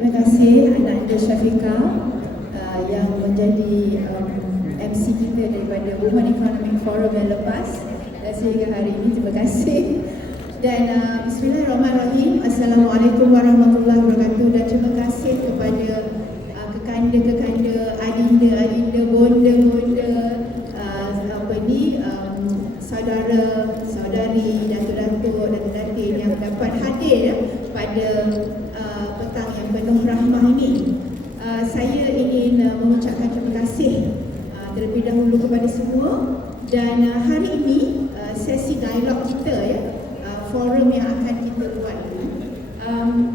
Terima kasih Anak Syafika yang menjadi MC kita daripada Women Economic Forum yang lepas dan sehingga hari ini. Terima kasih. Dan Bismillahirrahmanirrahim. Assalamualaikum warahmatullahi wabarakatuh. Dan terima kasih kepada kekanda-kekanda, adinda-adinda, bonda-bonda, saudara, saudari, datuk-datuk dan datin yang dapat hadir pada petang yang penuh rahmah ini. Saya ingin mengucapkan terima kasih terlebih dahulu kepada semua. Dan hari ini sesi dialog kita, forum yang akan kita buat ini,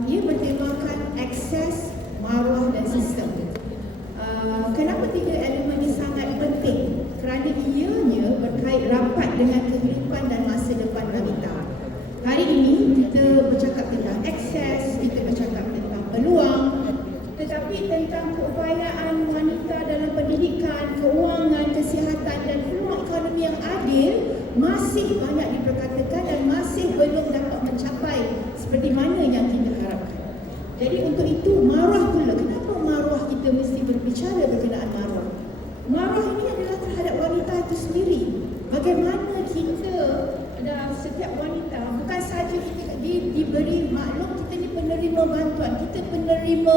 ia bertemakan akses, maruah dan sistem. Kenapa tiga elemen ini sangat penting? Kerana ianya berkait rapat dengan kehidupan dan masa depan wanita. Hari ini kita bercakap tentang akses, kita bercakap tentang peluang, tetapi tentang keupayaan wanita dalam pendidikan, keuangan, kesihatan dan peluang ekonomi yang adil masih banyak diperkatakan dan masih belum dapat mencapai seperti mana yang kita harapkan. Jadi untuk itu maruah pula. Kenapa maruah kita mesti berbicara berkenaan maruah? Maruah ini adalah terhadap wanita itu sendiri. Bagaimana kita dan setiap wanita bukan sahaja kita diberi maklum kita ni penerima bantuan, kita penerima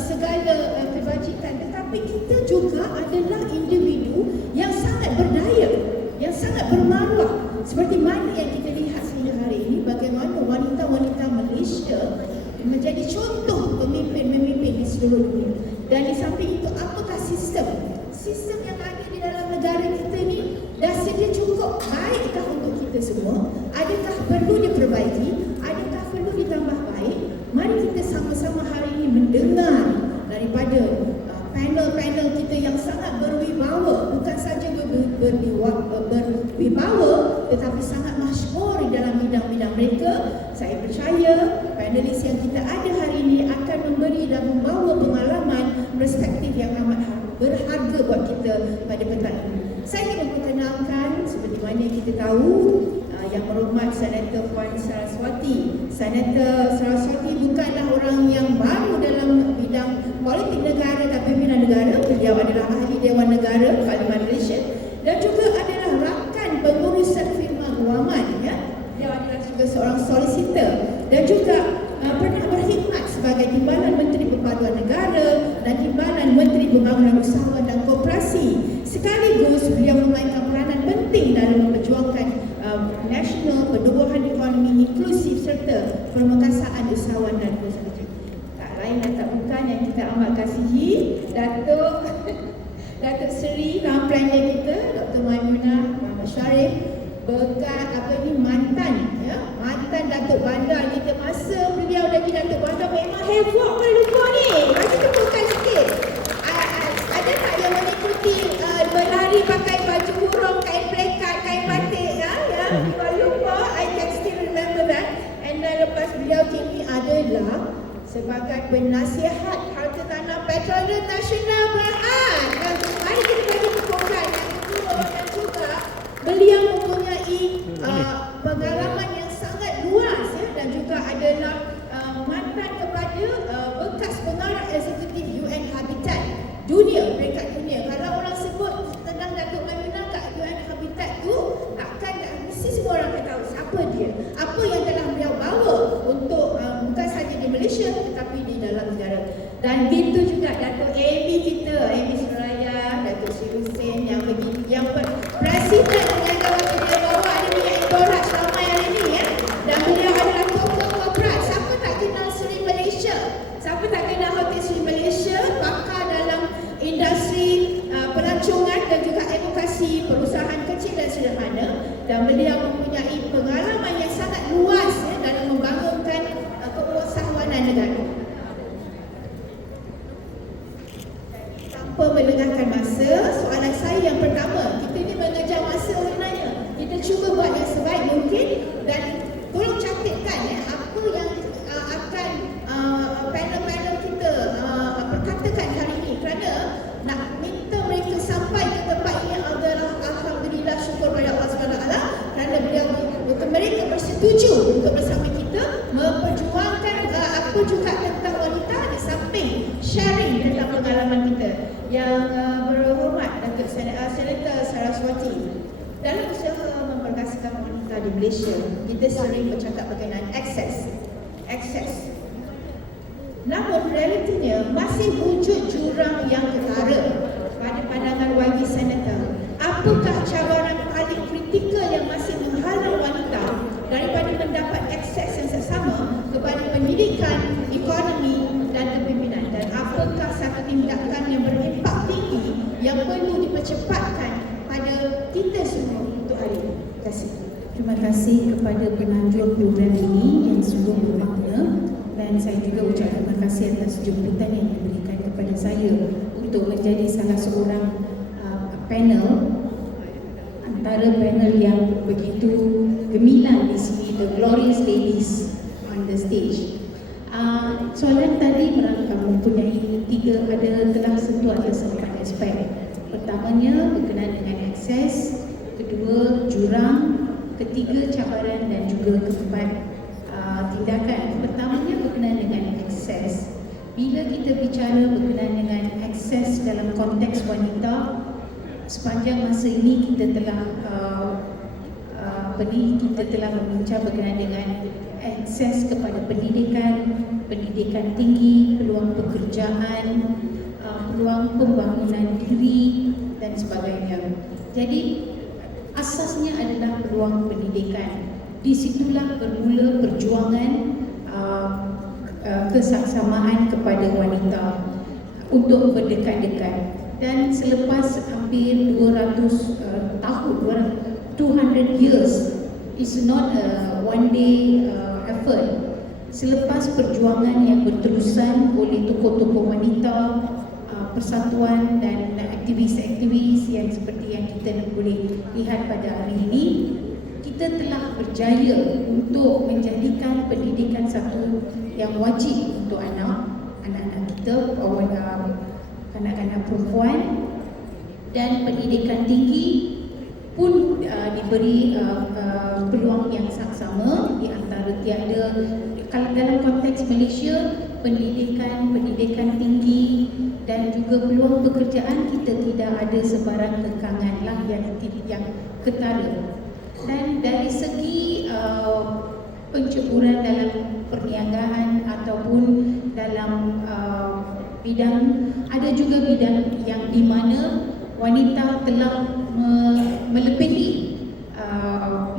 segala kebajikan, tetapi kita juga adalah individu yang sangat berdaya, yang sangat bermaruah. Seperti mana yang kita lihat sehingga hari ini, bagaimana wanita-wanita Malaysia menjadi contoh pemimpin-pemimpin di seluruh dunia. Dan di samping itu, apakah sistem yang ada di dalam negara kita ni dah sedia cukup baikkah untuk kita semua? Adakah perlu diperbaiki? Adakah perlu ditambah baik? Mari kita sama-sama hari ini mendengar daripada panel-panel kita yang sangat berwibawa, bukan saja berwibawa tetapi sangat masyhur dalam bidang-bidang mereka. Saya percaya panelis yang kita ada hari ini akan memberi dan membawa pengalaman, perspektif yang amat berharga buat kita pada petang ini. Saya ingin memperkenalkan seperti mana kita tahu Yang Berhormat Senator Puan Saraswati. Senator Saraswati bukanlah orang yang baru dalam bidang politik negara dan pimpinan negara. Beliau adalah ahli Dewan Negara Parlimen Malaysia dan juga adalah rakan pengurusan firma guaman. Beliau adalah juga seorang solicitor dan juga pernah berkhidmat sebagai Timbalan Menteri Perpaduan Negara dan Timbalan Menteri Pembangunan Usahawan dan Koperasi. Sekaligus beliau memainkan peranan penting dalam memperjuangkan nasional pertumbuhan ekonomi inklusif serta permekasaan usahawan dan pengusaha. Tak lain dan tak bukan yang kita amat kasihi, Datuk Seri Ramplanya kita, Dr. Maimunah Muhammad Sharif, bekas mantan Datuk Bandar kita masa beliau lagi Datuk Bandar. Memang heboh lupa ni. Masa tepukan sikit. Ada tak yang mengikuti berlari pakai baju hurung, kain plekat, kain batik lupa? I can still remember that. And then lepas beliau kini adalah sebagai penasihat harta tanah Petroleum Nasional Berhad. Mari kita bagi tepukan yang kedua. Dan juga beliau mempunyai pengalaman yang sangat luas dan juga adalah mantan kepada bekas pengarah eksekutif UN Habitat Dunia, peringkat dunia. Kalau orang sebut tentang Datuk Maimunah kat UN Habitat tu, takkan mesti semua orang akan tahu siapa dia, apa yang telah beliau bawa untuk bukan sahaja di Malaysia tetapi di dalam negara. Dan begitu juga Datuk Amy kita, Amy Suraya, Datuk Sri Hussein yang Presiden Perniagaan dia bawa ada minyak Indorat selama hari ini dan beliau adalah tokoh korporat. Siapa tak kenal Sri Malaysia? Siapa tak kenal Hotel Sri Malaysia? Pakar dalam industri pelancongan dan juga edukasi perusahaan kecil dan sederhana, dan beliau mempunyai pengalaman yang sangat luas dalam membangunkan keusahawanan negara. Tanpa melengahkan masa, soalan saya yang pertama, kita ni mengejar masa sebenarnya. Kita cuba buat yang sebaik mungkin dan tolong catatkan apa yang akan panel-panel kita perkatakan hari ini, kerana nak minta mereka sampai ke tempat ini adalah alhamdulillah, syukur pada Allah SWT kerana mereka bersetuju untuk bersama kita memperjuangkan apa juga tentang wanita. Sampai pengalaman kita. Yang berhormat Datuk Senator Saraswati, dalam usaha memperkasakan wanita di Malaysia, kita sering bercakap berkenaan akses. Namun realitinya masih wujud jurang yang ketara. Pada pandangan YB Senator, apakah cabaran paling kritikal yang masih menghalang wanita daripada mendapat akses yang seksama kepada pendidikan, ekonomi dan kepimpinan? Dan apakah satu tindakan yang berimpak tinggi yang perlu dipercepatkan pada kita semua untuk hari ini? Terima kasih. Terima kasih kepada penajuk program ini yang sungguh bermakna, dan saya juga ucap terima kasih atas jemputan yang diberikan kepada saya untuk menjadi salah seorang panel antara panel yang begitu gemilang di sini, the glorious ladies on the stage. Soalan tadi mempunyai telah sentuh atas 4 aspek. Pertamanya berkenaan dengan akses, kedua jurang, ketiga cabaran, dan juga keempat tindakan. Pertamanya berkenaan dengan akses. Bila kita bicara berkenaan dengan akses dalam konteks wanita, sepanjang masa ini kita telah membincang berkenaan dengan akses kepada pendidikan tinggi, peluang pekerjaan, peluang pembangunan diri dan sebagainya. Jadi asasnya adalah peluang pendidikan. Di situlah bermula perjuangan kesaksamaan kepada wanita untuk berdekat-dekat. Dan selepas hampir 200 tahun, 200 years, is not a one day effort. Selepas perjuangan yang berterusan oleh tokoh-tokoh wanita, persatuan dan aktivis-aktivis yang seperti yang kita boleh lihat pada hari ini, kita telah berjaya untuk menjadikan pendidikan satu yang wajib untuk anak-anak kita, kanak-kanak perempuan, dan pendidikan tinggi pun diberi peluang yang sama. Di antara kalau dalam konteks Malaysia, pendidikan tinggi dan juga peluang pekerjaan, kita tidak ada sebarang kekanganlah yang ketara. Dan dari segi penceburan dalam perniagaan ataupun dalam bidang, ada juga bidang yang di mana wanita telah melebihi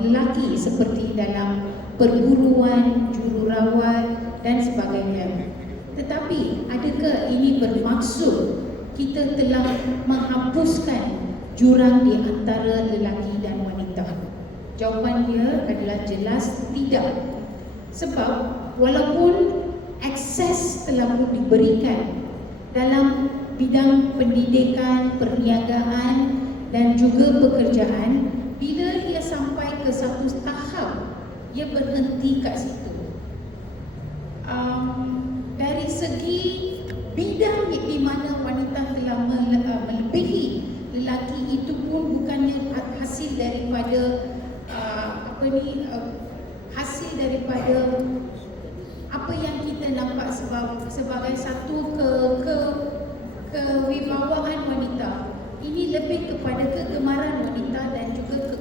lelaki, seperti dalam perguruan, jururawat dan sebagainya. Tetapi adakah ini bermaksud kita telah menghapuskan jurang di antara lelaki dan wanita? Jawapannya adalah jelas tidak. Sebab walaupun akses telah diberikan dalam bidang pendidikan, perniagaan dan juga pekerjaan, bila ia sampai ke satu tahap, ia berhenti kat situ. Dari segi bidang di mana wanita telah melebihi lelaki, itu pun bukannya hasil daripada hasil daripada apa yang kita nampak sebagai satu kewibawaan wanita. Ini lebih kepada kegemaran wanita dan juga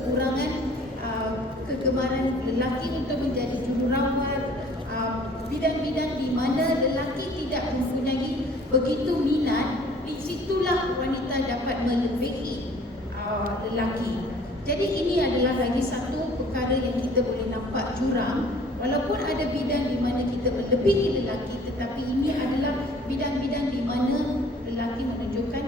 kegemaran lelaki untuk menjadi jururawat, bidang-bidang di mana lelaki tidak mempunyai begitu minat. Di situlah wanita dapat melebihi lelaki. Jadi ini adalah lagi satu perkara yang kita boleh nampak jurang. Walaupun ada bidang di mana kita melebihi lelaki, tetapi ini adalah bidang-bidang di mana lelaki menunjukkan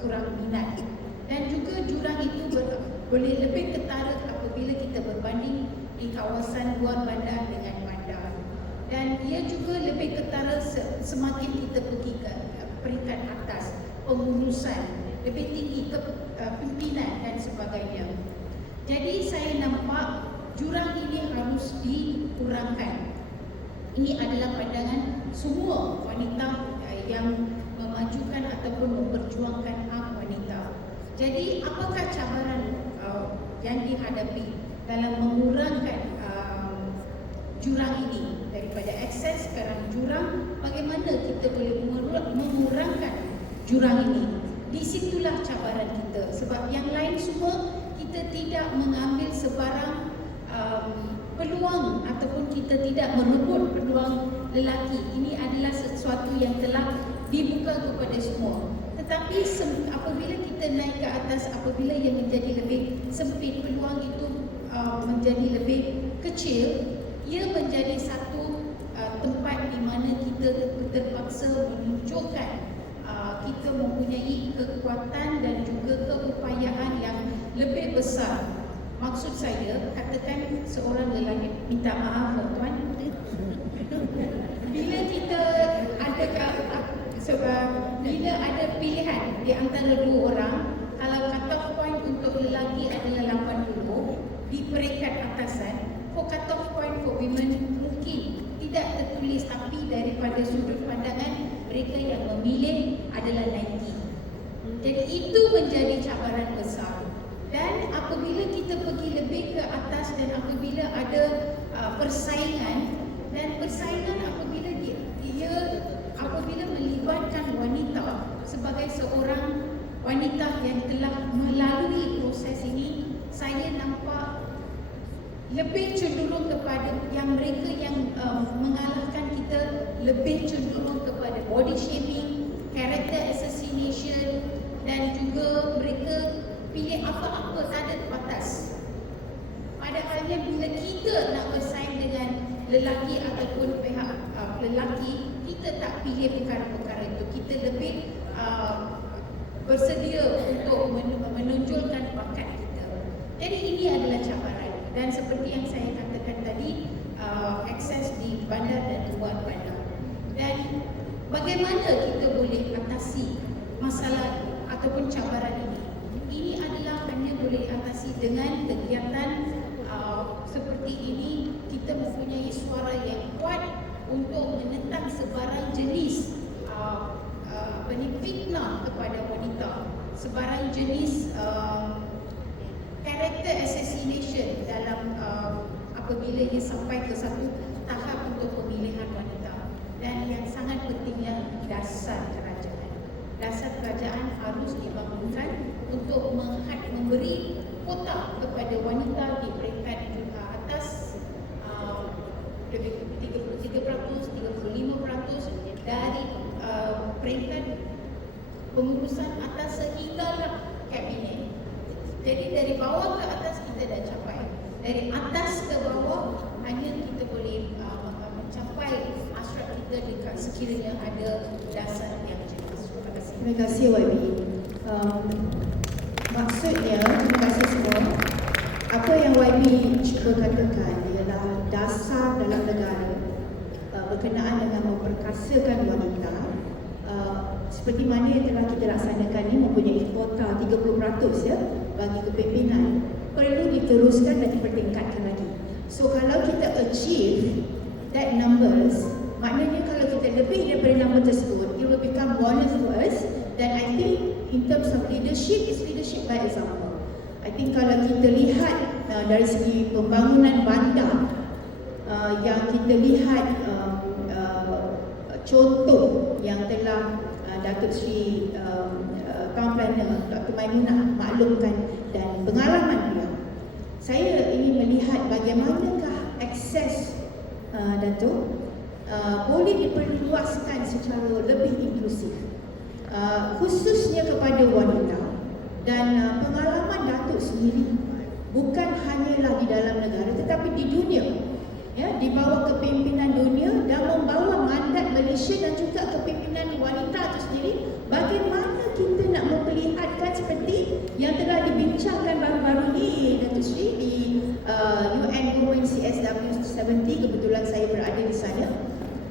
kurang minat. Dan juga jurang itu boleh lebih ketara apabila kita berbanding di kawasan luar bandar dengan bandar. Dan ia juga lebih ketara semakin kita pergi ke peringkat atas, pengurusan lebih tinggi, pimpinan dan sebagainya. Jadi saya nampak jurang ini harus dikurangkan. Ini adalah pandangan semua wanita yang memajukan ataupun memperjuangkan hak wanita. Jadi apakah cabaran yang dihadapi dalam mengurangkan jurang ini? Daripada akses sekarang jurang, bagaimana kita boleh mengurangkan jurang ini. Di situlah cabaran kita, sebab yang lain semua kita tidak mengambil sebarang peluang ataupun kita tidak merebut peluang lelaki. Ini adalah sesuatu yang telah dibuka kepada semua. Tetapi apabila kita naik ke atas, apabila yang menjadi lebih sempit, peluang itu menjadi lebih kecil, ia menjadi satu tempat di mana kita terpaksa menunjukkan kita mempunyai kekuatan dan juga keupayaan yang lebih besar. Maksud saya, katakan seorang lelaki, minta maaf tuan, bila kita ada bila ada pilihan di antara dua orang, kalau cut-off point untuk lelaki adalah 80 di peringkat atasan, for cut-off point for women mungkin tidak tertulis, tapi daripada sudut pandangan mereka yang memilih adalah 90. Jadi itu menjadi cabaran besar. Dan apabila kita pergi lebih ke atas dan apabila ada persaingan, dan persaingan apabila apabila melibatkan wanita sebagai seorang wanita yang telah melalui proses ini, saya nampak lebih cenderung kepada yang mereka yang mengalahkan kita lebih cenderung kepada body shaming, character assassination, dan juga mereka pilih apa-apa tak ada batas. Padahalnya bila kita nak bersaing dengan lelaki ataupun pihak lelaki, kita tak pilih perkara-perkara itu. Kita lebih bersedia untuk menonjolkan bakat kita. Jadi ini adalah cabaran. Dan seperti yang saya katakan tadi, akses di bandar dan luar bandar. Dan bagaimana kita boleh atasi masalah ataupun cabaran ini? Ini adalah hanya boleh atasi dengan kegiatan seperti ini. Kita mempunyai suara yang kuat untuk menentang sebarang jenis fitnah kepada wanita, sebarang jenis character assassination dalam apabila ia sampai ke satu tahap untuk pemilihan wanita. Dan yang sangat pentingnya, dasar kerajaan. Dasar kerajaan harus dibangunkan untuk memberi kuota kepada wanita di peringkat atas 33%, 35% dari peringkat pengurusan atas sehinggalah kabinet. Jadi dari bawah ke atas kita dah capai. Dari atas ke bawah hanya kita boleh mencapai hasrat kita dekat sekiranya ada dasar yang jelas. Terima kasih. Terima kasih YB. Maksudnya, terima kasih semua. Apa yang YB cuba katakan ialah dasar dalam negara berkenaan dengan memperkasakan wanita. Seperti mana yang telah kita laksanakan ini mempunyai kuota 30% ya bagi kepimpinan, perlu diteruskan dan dipertingkatkan lagi. So kalau kita achieve that numbers, maknanya kalau kita lebih daripada number tersebut, it will become bonus to us. Dan I think in terms of leadership, is leadership by example. I think kalau kita lihat dari segi pembangunan bandar, yang kita lihat contoh yang telah Datuk Seri Town Planner Dr. Maimunah maklumkan dan pengalaman beliau, saya ingin melihat bagaimanakah akses Datuk boleh diperluaskan secara lebih inklusif, khususnya kepada wanita. Dan pengalaman Datuk sendiri bukan hanyalah di dalam negara tetapi di dunia, ya, di bawah kepimpinan dunia dan membawa mandat Malaysia dan juga kepimpinan wanita itu sendiri. Bagaimana kita nak memperlihatkan seperti yang telah dibincangkan baru-baru ni Datuk Seri di UN Women CSW 70, kebetulan saya berada di sana,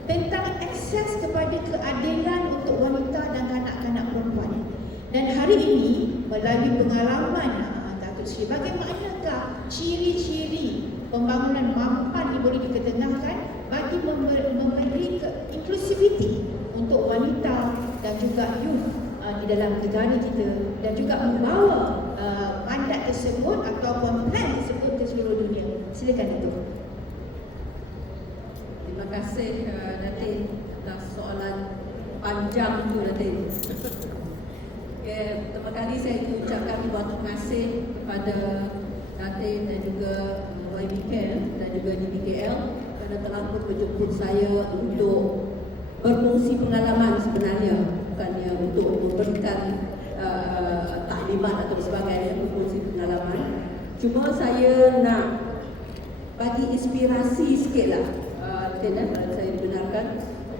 tentang akses kepada keadilan untuk wanita dan kanak-kanak perempuan. Dan hari ini melalui pengalaman Datuk Seri, bagaimanakah ciri-ciri pembangunan mampan ini boleh diketengahkan bagi memberi inklusiviti untuk wanita dan juga youth di dalam negara kita, dan juga membawa mandat tersebut ataupun plan tersebut ke seluruh dunia. Silakan Datuk. Terima kasih Datin atas soalan panjang itu nanti. Okay, pertama kali saya ucapkan terima kasih kepada Datin dan juga YBKL dan juga DBKL kerana telah menjemput saya untuk berkongsi pengalaman sebenarnya, bukannya untuk memberikan taklimat atau sebagainya, berkongsi pengalaman. Cuma saya nak bagi inspirasi sikitlah, kalau saya dibenarkan,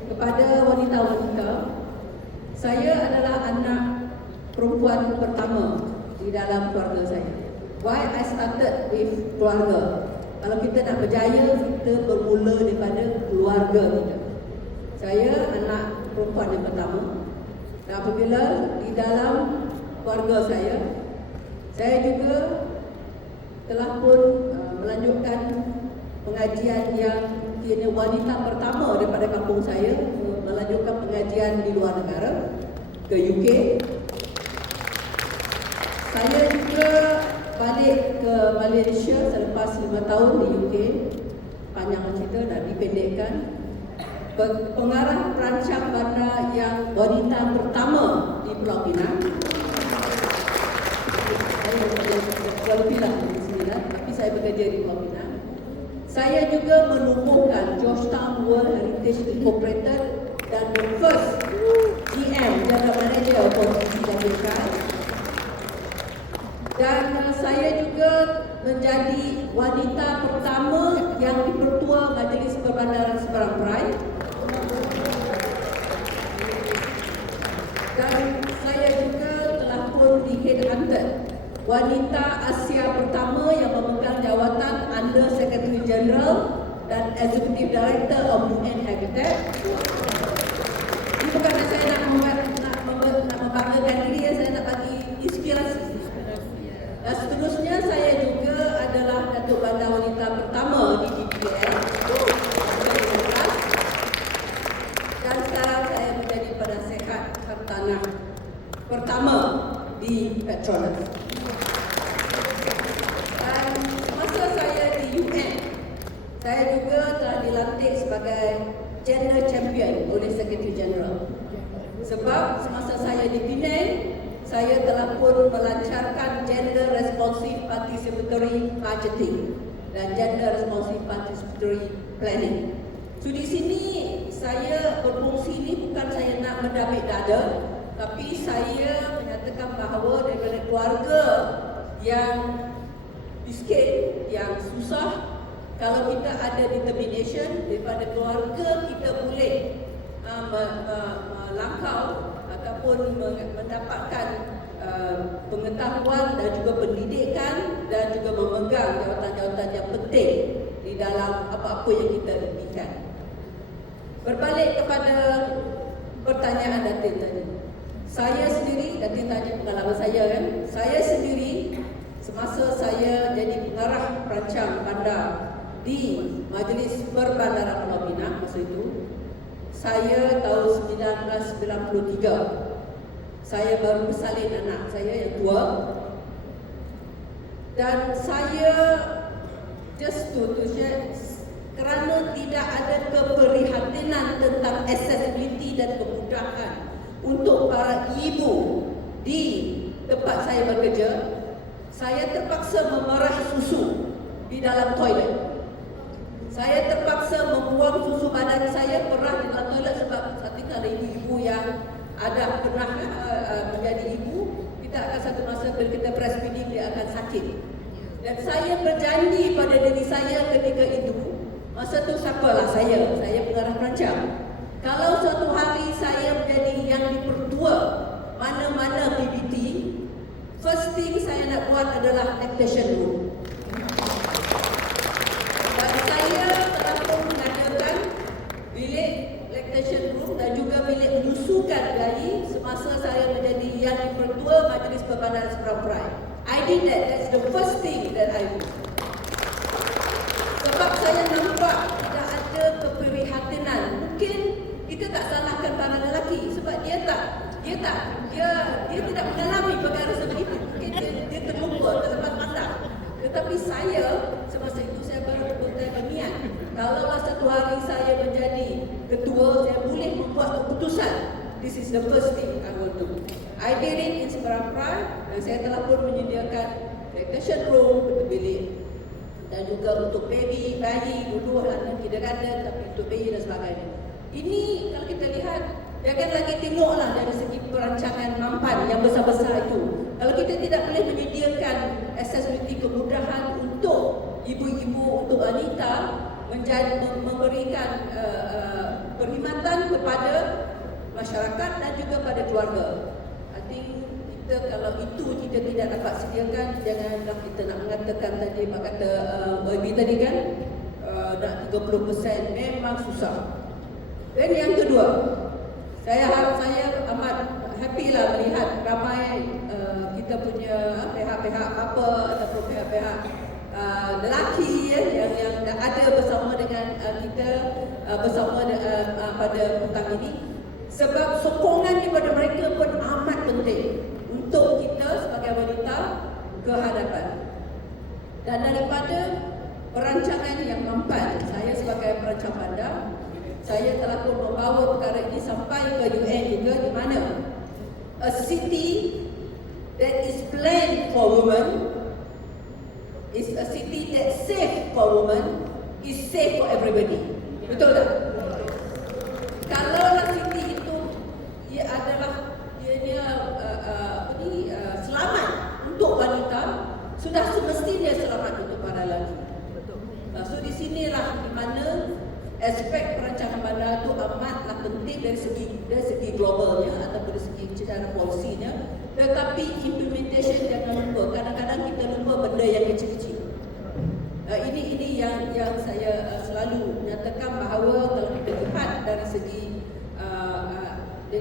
kepada wanita-wanita. Saya adalah anak perempuan pertama di dalam keluarga saya. Why I started with keluarga? Kalau kita nak berjaya, kita bermula daripada keluarga kita. Saya anak perempuan yang pertama. Dan apabila di dalam keluarga saya juga telah pun melanjutkan pengajian yang kira wanita pertama daripada kampung saya, melanjutkan pengajian di luar negara, ke UK. Saya juga balik ke Malaysia selepas 5 tahun di UK. Panjang cerita dan dipendekkan. Pengarah perancang bandar yang wanita pertama di Pulau Pinang. Saya Pulau Pinang di sini lah, tapi saya bekerja di Pulau Pinang. Saya juga menubuhkan Georgetown World Heritage Incorporated dan the first GM, General Manager for CWK. Dan saya juga menjadi wanita pertama yang dipertua Majlis Perbandaran Seberang Perai. Dan saya juga telah pun di headhunted wanita Asia pertama yang memegang jawatan Under Secretary General dan Executive Director of UN Habitat. Ini bukan saya nak membanggakan diri, saya nak bagi inspirasi. Dan seterusnya saya juga adalah Datuk Bandar Wanita pertama di DBKL. Dan sekarang saya menjadi penasehat hartanah pertama di Petronas. Dan semasa saya di UN, saya juga telah dilantik sebagai Gender Champion oleh Secretary General. Sebab semasa saya di Penang, saya telah pun melancarkan Gender Responsive Participatory Budgeting dan Gender Responsive Participatory Planning. So di sini saya berfungsi ini bukan saya nak mendamik dada, tapi saya menyatakan bahawa daripada keluarga yang miskin, yang susah, kalau kita ada determination daripada keluarga, kita boleh melangkau ataupun mendapatkan pengetahuan dan juga pendidikan dan juga memegang jawatan-jawatan yang penting di dalam apa-apa yang kita impikan. Berbalik kepada pertanyaan Datin tadi. Saya sendiri, Datin tanya pengalaman saya kan. Saya sendiri semasa saya jadi pengarah perancang bandar di Majlis Perbandaran Pulau Pinang masa itu, saya tahun 1993 saya baru bersalin anak saya yang tua, dan saya just to share, kerana tidak ada keprihatinan tentang accessibility dan kemudahan untuk para ibu di tempat saya bekerja, saya terpaksa memerah susu di dalam toilet. Saya terpaksa membuang susu badan saya perah di dalam toilet sebab satu ibu-ibu yang ada pernah menjadi ibu, kita akan satu masa bila kita breastfeeding dia akan sakit. Dan saya berjanji pada diri saya ketika itu, masa tu siapalah saya pengarah perancang. Kalau suatu hari saya menjadi yang dipertua mana-mana PBT, first thing saya nak buat adalah lactation room. Dan saya telah pun mengadakan bilik lactation room dan juga bilik menyusukan bayi semasa saya menjadi yang dipertua Majlis Perbandaran Seberang Perai. I did that. That's the first thing that I do. Sebab saya nampak tidak ada keprihatinan. Mungkin kita tak salahkan para lelaki sebab dia tidak mengalami perkara seperti itu. Mungkin dia terlupa, terlepas pandang. Tetapi saya semasa itu saya baru berniat, kalaulah satu hari saya menjadi ketua, saya boleh membuat keputusan This is the first thing I will do. I did it in Seberang Pride dan saya telah pun menyediakan lactation room, bilik dan juga untuk bayi, dulu anak kindergarten, tapi untuk bayi dan sebagainya. Ini kalau kita lihat, jangan lagi tengoklah dari segi perancangan mampan yang besar-besar itu. Kalau kita tidak boleh menyediakan accessibility, kemudahan untuk ibu-ibu, untuk wanita memberikan perkhidmatan kepada masyarakat dan juga pada keluarga. I think kita kalau itu kita tidak dapat sediakan, janganlah kita nak mengatakan tadi, Pak kata YB tadi kan, nak 30% memang susah. Dan yang kedua, saya amat happy lah melihat ramai kita punya pihak-pihak apa ataupun pihak-pihak lelaki yang ada bersama dengan kita bersama pada petang ini, sebab sokongan daripada mereka pun amat penting untuk kita sebagai wanita ke hadapan. Dan daripada perancangan yang mampan, saya sebagai perancang bandar, saya telah pun membawa perkara ini sampai ke UN juga, di mana a city that is planned for women is a city that safe for women is safe for everybody. Betul tak? Kalaulah city itu ia adalah selamat untuk wanita, sudah semestinya selamat untuk para lelaki. So di sinilah di mana aspek perancangan bandar itu amatlah penting dari segi globalnya ataupun dari segi secara polisinya. Tetapi implementation jangan lupa. Kadang-kadang kita lupa benda yang kecil-kecil. Ini yang saya selalu nyatakan bahawa kalau kita lihat dari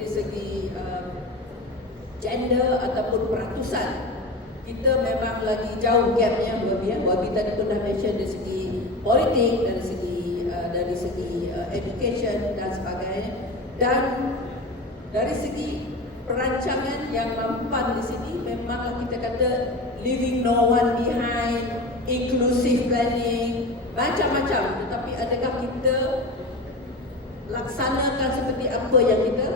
segi gender ataupun peratusan, kita memang lagi jauh gapnya. Wabi tadi pun dah mention dari segi politik, dari segi education dan sebagainya, dan dari segi perancangan yang mampan di sini memanglah kita kata leaving no one behind, inclusive planning, macam-macam. Tetapi adakah kita laksanakan seperti apa yang kita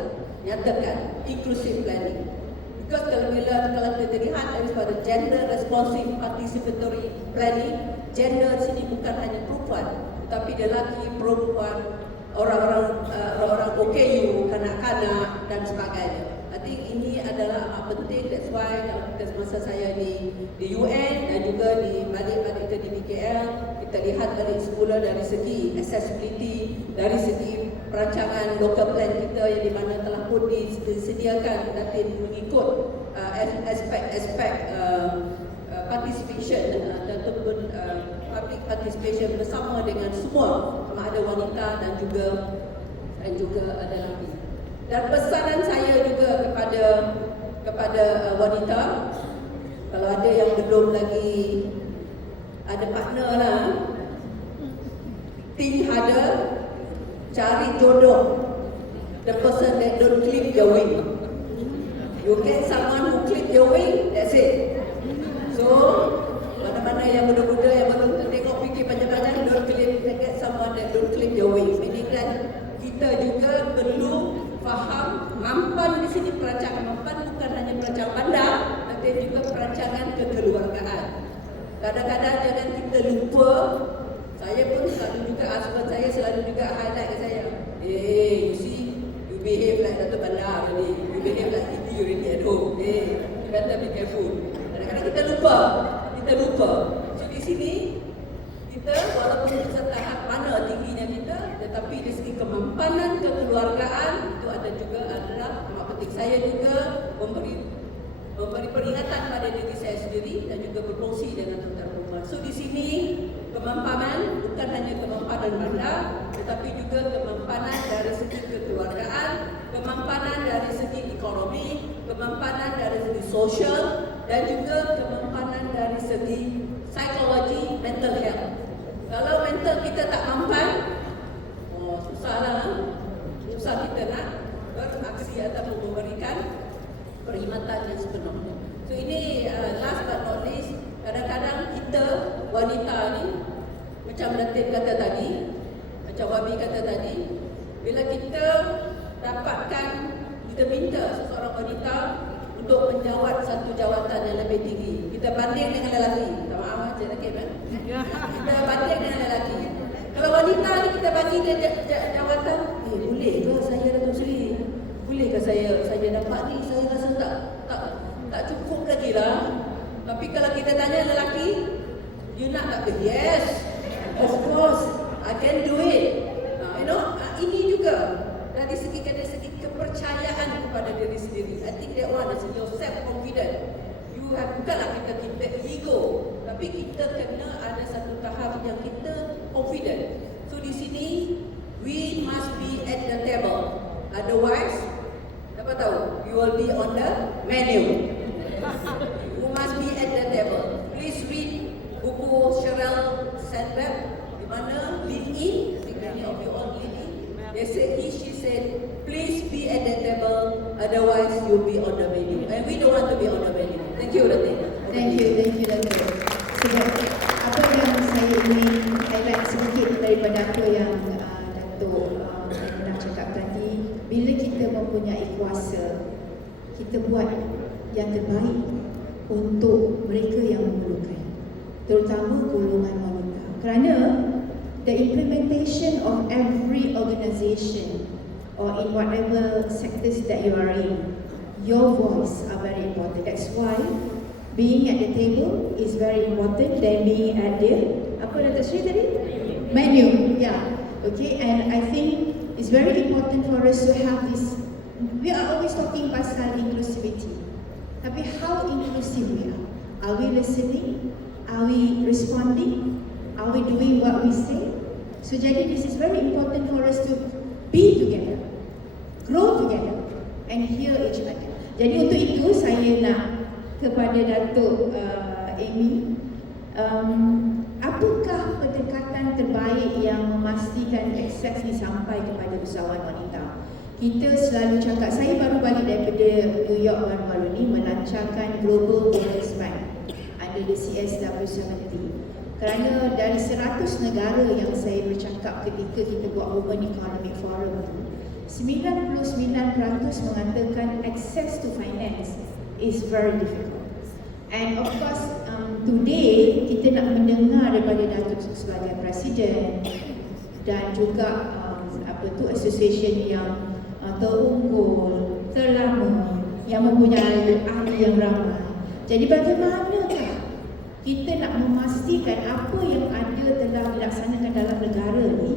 nyatakan inclusive planning? Because kalau kita lihat daripada gender responsive participatory planning, gender di sini bukan hanya perempuan, tetapi lelaki, perempuan, orang-orang OKU, kanak-kanak dan sebagainya. I think ini adalah amat penting. That's why kalau kita semasa saya di UN dan juga di balik-balik kita di BKL, kita lihat balik semula dari segi accessibility, dari segi perancangan local plan kita yang di mana telah pun disediakan nanti mengikut aspek-aspek participation ataupun public participation bersama dengan semua, sama ada wanita dan juga ada lelaki. Dan pesanan saya juga kepada wanita, kalau ada yang belum lagi ada partner lah, think harder, cari jodoh, the person that don't clip your wing. You get someone who clip your wing, that's it. So mana-mana yang muda-muda yang belum tengok fikir panjang-panjang, don't get someone that don't clip your wing. Meaning kan kita juga perlu faham mampan di sini. Perancangan mampan bukan hanya perancangan bandar, tapi juga perancangan kekeluargaan. Kadang-kadang jangan kita lupa. Saya pun selalu juga, husband saya selalu juga highlight ke saya, you see, you behave like Dato' Bandar already, you behave like Siti already at home, you better be careful. Kadang-kadang kita lupa. So di sini kita walaupun bisa tahap mana tingginya kita, tetapi dari segi kemampanan kekeluargaan itu adalah amat penting. Saya juga memberi peringatan pada diri saya sendiri dan juga berkongsi dengan tuan-tuan perempuan. So di sini kemampanan bukan hanya kemampanan bandar, tetapi juga kemampanan dari segi kekeluargaan, kemampanan dari segi ekonomi, kemampanan dari segi sosial, dan juga kemampanan dari segi psikologi, mental health. Kalau mental kita tak mampan, susah kita nak beraksi atau memberikan perkhidmatan yang sepenuhnya. So ini last but not least, kadang-kadang kita wanita ni macam Datin kata tadi, macam Wabi kata tadi, bila kita dapatkan kita minta seseorang wanita untuk menjawat satu jawatan yang lebih tinggi. Kita banding dengan lelaki. Minta maaf Cik Nakib kan? Kita banding dengan lelaki. Kalau wanita ni kita bagi dia jawatan, boleh ke saya Datuk Seri? Boleh ke saya dapat ni? Saya rasa tak cukup lagi lah. Tapi kalau kita tanya lelaki, you nak tak? Yes, of course, I can do it. Ini juga dari segi kepercayaan kepada diri sendiri. I think that one is your self-confident. Bukanlah kita ego, tapi kita kena ada satu tahap yang kita confident. So di sini, we must be at the table. Otherwise, apa tahu, you will be on the menu. You must be at the table. Please read buku Sheryl Sandberg di mana lead in, many of you all lead in. They said she said, please be at the table, otherwise you'll be on the menu. And we don't want to be on the menu. Thank you, Datin. Thank you, Dato'. Sebab apa yang saya ingin highlight sedikit daripada apa yang Dato' Aimanah cakap tadi, bila kita mempunyai kuasa, kita buat yang terbaik untuk mereka yang memerlukan, terutama golongan wanita. Kerana the implementation of every organisation or in whatever sectors that you are in, your voice are very important. That's why being at the table is very important than being at the Datuk Sri tadi? Menu. Yeah. Okay. And I think it's very important for us to have this. We are always talking pasal inclusivity. Tapi how inclusive we are? Are we listening? Are we responding? Are we doing what we say? So jadi this is very important for us to be together, grow together, and hear each other. Jadi untuk itu saya nak kepada Datuk Amy, apakah pendekatan terbaik yang memastikan akses ini sampai kepada usahawan wanita? Kita selalu cakap, saya baru balik daripada New York baru-baru ni melancarkan Global Women's Bank under the CSW70. Kerana dari 100 negara yang saya bercakap ketika kita buat Women Economic Forum tu, 99% mengatakan access to finance is very difficult. And of course, today kita nak mendengar daripada Datuk sebagai Presiden dan juga association yang terunggul, terlama, yang mempunyai ahli yang ramai. Jadi bagaimanakah kita nak memastikan apa yang ada telah dilaksanakan dalam negara ini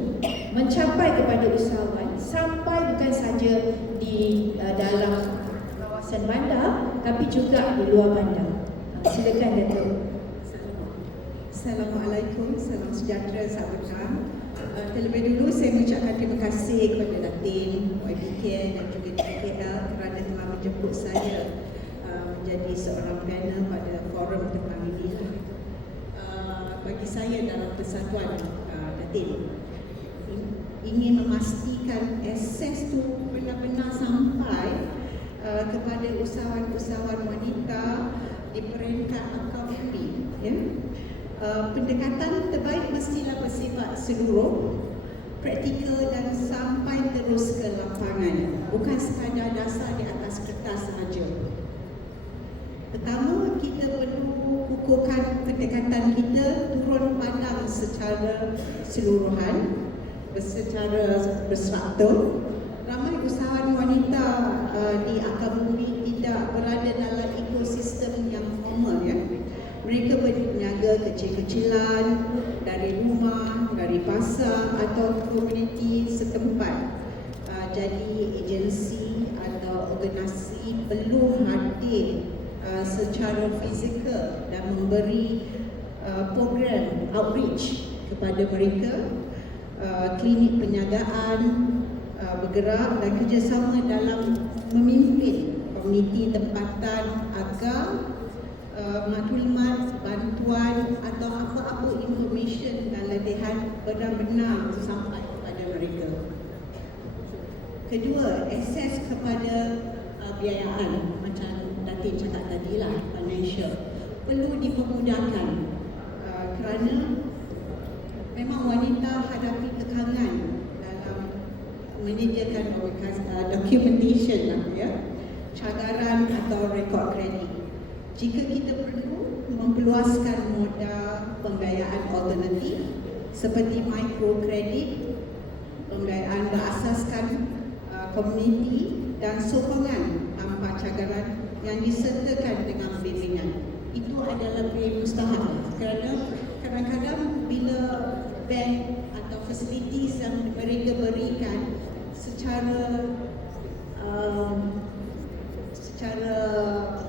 mencapai kepada usahawan sampai bukan saja di dalam kawasan bandar tapi juga di luar bandar. Silakan Datuk. Assalamualaikum, salam sejahtera sahabat. Terlebih dulu saya mengucapkan terima kasih kepada Datin, YBK dan juga DKL kerana telah menjemput saya menjadi seorang panel pada forum tentang ini. Bagi saya dalam persatuan Datin ingin memastikan akses itu benar-benar sampai kepada usahawan-usahawan wanita di peringkat akademi. Ya? Pendekatan terbaik mestilah bersifat seluruh, praktikal dan sampai terus ke lapangan, bukan sekadar dasar di atas kertas sahaja. Pertama, kita perlu kukuhkan pendekatan kita turun pandang secara keseluruhan, secara berserta. Ramai usahawan wanita di akar bumi tidak berada dalam ekosistem yang formal. Ya. Mereka berniaga kecil-kecilan dari rumah, dari pasar atau komuniti setempat. Jadi agensi atau organisasi belum hadir secara fizikal dan memberi program outreach kepada mereka. Klinik penjagaan bergerak dan kerjasama dalam memimpin komuniti tempatan agar maklumat, bantuan atau apa-apa information dan latihan benar-benar sampai kepada mereka. Kedua, akses kepada biayaan macam Datin cakap tadi lah, financial perlu dipermudahkan kerana memang wanita hadapi tekanan dalam menyediakan documentation lah, ya. cagaran atau rekod kredit. Jika kita perlu memperluaskan modal pembiayaan alternatif seperti mikrokredit, pembiayaan berasaskan komuniti dan sokongan tanpa cagaran yang disertakan dengan bimbingan, itu adalah lebih mustahil kerana kadang-kadang bila bank atau facilities yang mereka berikan secara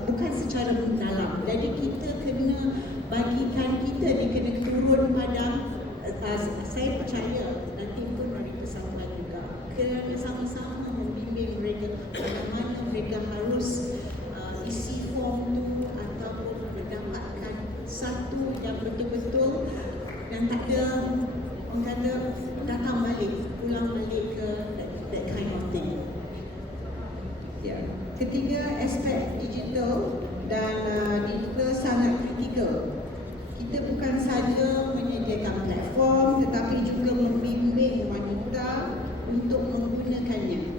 bukan secara mendalam. Jadi kita kena bagikan, kita ni kena turun pada saya percaya nanti pun mereka sampai juga kerana sama-sama membimbing mereka bagaimana mereka harus isi form tu ataupun mendapatkan satu yang betul-betul yang tak ada orang kata datang balik, pulang balik ke that kind of thing. Ya. Ketiga, aspek digital dan digital sangat kritikal. Kita bukan saja menyediakan platform tetapi juga membimbing wanita untuk menggunakannya.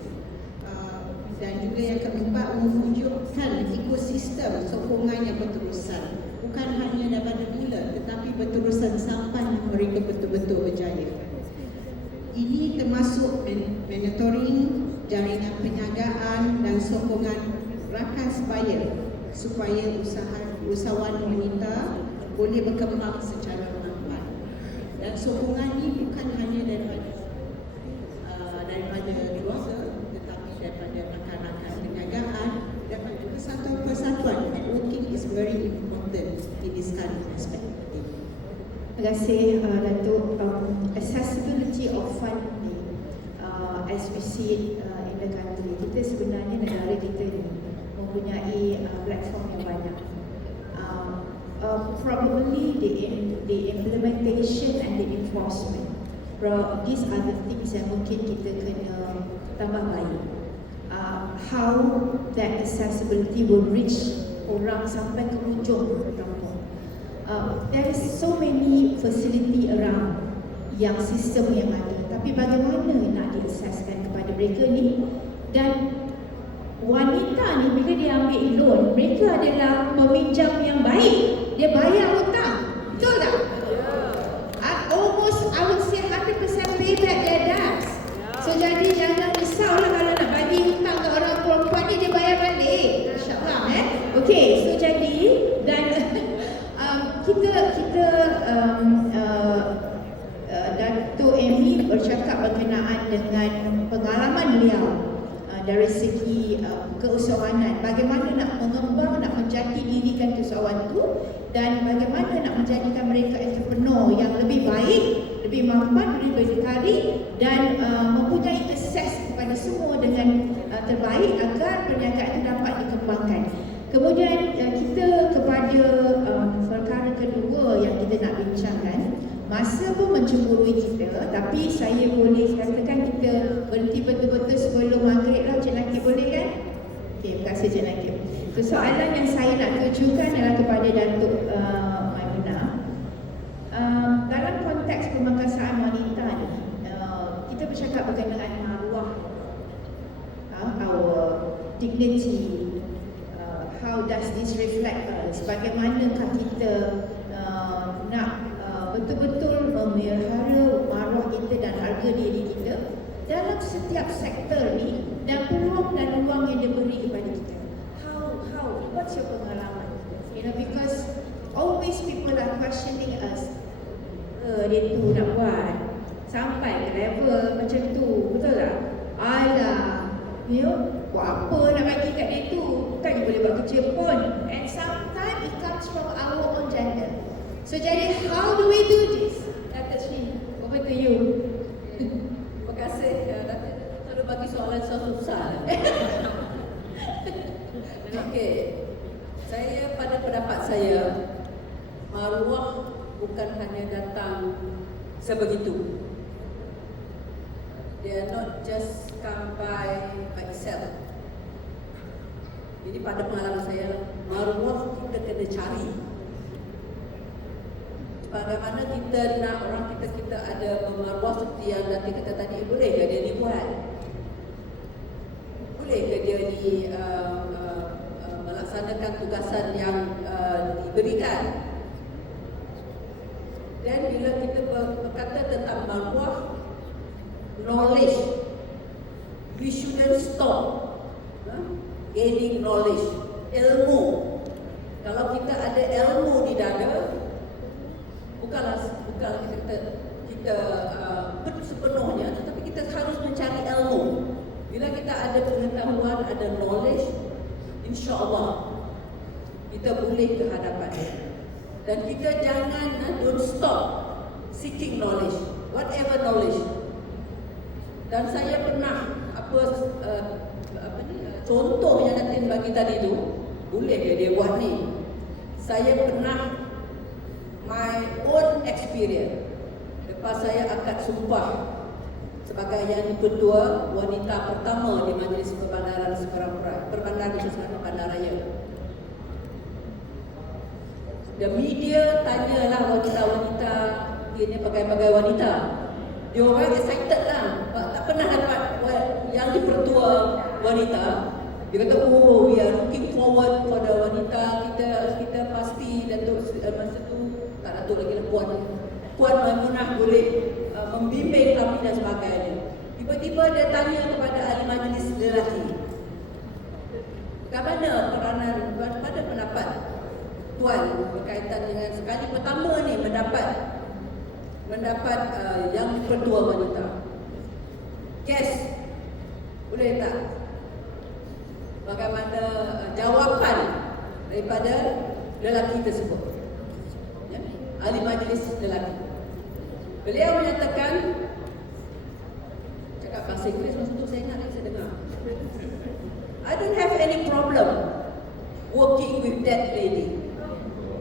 Dan juga yang keempat, mewujudkan ekosistem sokongan yang berterusan. Bukan hanya daripada mula tetapi berterusan sampai mereka betul-betul berjaya. Ini termasuk monitoring, jaringan penjagaan dan sokongan rakan supaya usahawan wanita boleh berkembang secara lambat. Dan sokongan ini bukan hanya daripada keluarga tetapi daripada rakan-rakan penjagaan dan persatuan-persatuan. Networking is very important in this kind of aspect. Terima kasih Datuk. Accessibility of funding as we see it in the country. Kita sebenarnya negara kita ni mempunyai platform yang banyak. Probably the implementation and the enforcement. These are the things yang mungkin kita kena tambah baik. How that accessibility will reach orang sampai ke hujung kampung. There is so many facility around yang sistem yang ada, tapi bagaimana nak diakseskan kepada mereka ni? Dan wanita ni bila dia ambil loan, mereka adalah peminjam yang baik. Dia bayar hutang, betul tak? Almost I would say 100% payback dia debts. So jadi jangan risaulah kalau nak bagi hutang ke orang perempuan ni, dia bayar balik. InsyaAllah Okay, so jadi dan kita Datuk Amy bercakap berkenaan dengan pengalaman beliau dari segi keusahawanan, bagaimana nak mengembang, nak menjadi dirikan usahawan itu dan bagaimana nak menjadikan mereka entrepreneur yang lebih baik, lebih mampan, lebih berdikari dan mempunyai akses kepada semua dengan terbaik agar perniagaan itu dapat dikembangkan. Kemudian kita kepada perkara kedua yang kita nak bincangkan, masa pun mencemburui kita, tapi saya boleh katakan kita berhenti betul-betul sebelum maghrib lah. Cik Nakib boleh kan? Okey, terima kasih Cik Nakib. So, soalan yang saya nak tujukan adalah kepada Datuk Maimunah. Dalam konteks pemangkasaan wanita ni, kita bercakap berkenaan maruah, our dignity. How does this reflect us? Bagaimanakah kita nak betul-betul memelihara maruah kita dan harga diri kita dalam setiap sektor ni dan peluang dan ruang yang diberi kepada kita. How? What's your pengalaman? Because always people are questioning us. Dia tu nak buat sampai ke level macam tu, betul tak? Alah, buat apa nak bagi kat dia tu? Bukannya boleh buat kerja pun. And sometimes it comes from our own gender. So jadi how do we do this? Datuk Sri, over to you. Terima kasih. Datuk selalu bagi soalan susah. Okey. Saya pada pendapat saya, maruah bukan hanya datang sebegitu. They are not just come by itself. Jadi pada pengalaman saya, maruah kita kena cari. Bagaimana kita nak orang kita ada maruah seperti yang nanti kata tadi, boleh ke dia ni buat? Boleh ke dia ni tugasan yang diberikan. Dan bila kita berkata tentang maruah, knowledge, we shouldn't stop gaining knowledge, ilmu. Kalau kita ada ilmu di dada, bukanlah kita sepenuhnya, tetapi kita harus mencari ilmu. Bila kita ada pengetahuan, ada knowledge, insya-Allah kita boleh ke hadapan. Dan kita jangan don't stop seeking knowledge, whatever knowledge. Dan saya pernah contoh yang Datin bagi tadi tu, boleh ke dia buat ni? Saya pernah my own experience lepas saya akad sumpah sebagai yang ketua wanita pertama di Majlis Perbandaran Bandaraya. The media tanyalah wanita-wanita, dia pakai wanita. Dia orang excited lah, tak pernah dapat yang dipertua wanita. Dia kata, oh, we are looking forward for the wanita. Kita pasti Datuk masa tu, tak Datuk lagi lah, Puan Maimunah boleh membimbing kami dan sebagainya. Tiba-tiba dia tanya kepada ahli majlis lelaki, bagaimana peranan, bagaimana pendapat Tuan berkaitan dengan sekali pertama ni mendapat yang pertua wanita. Guess, boleh tak? Bagaimana jawapan daripada lelaki tersebut? Ya? Ahli majlis lelaki. Beliau menyatakan, cakap bahasa Inggeris masa tu saya ingat lagi, saya dengar. I don't have any problem working with that lady.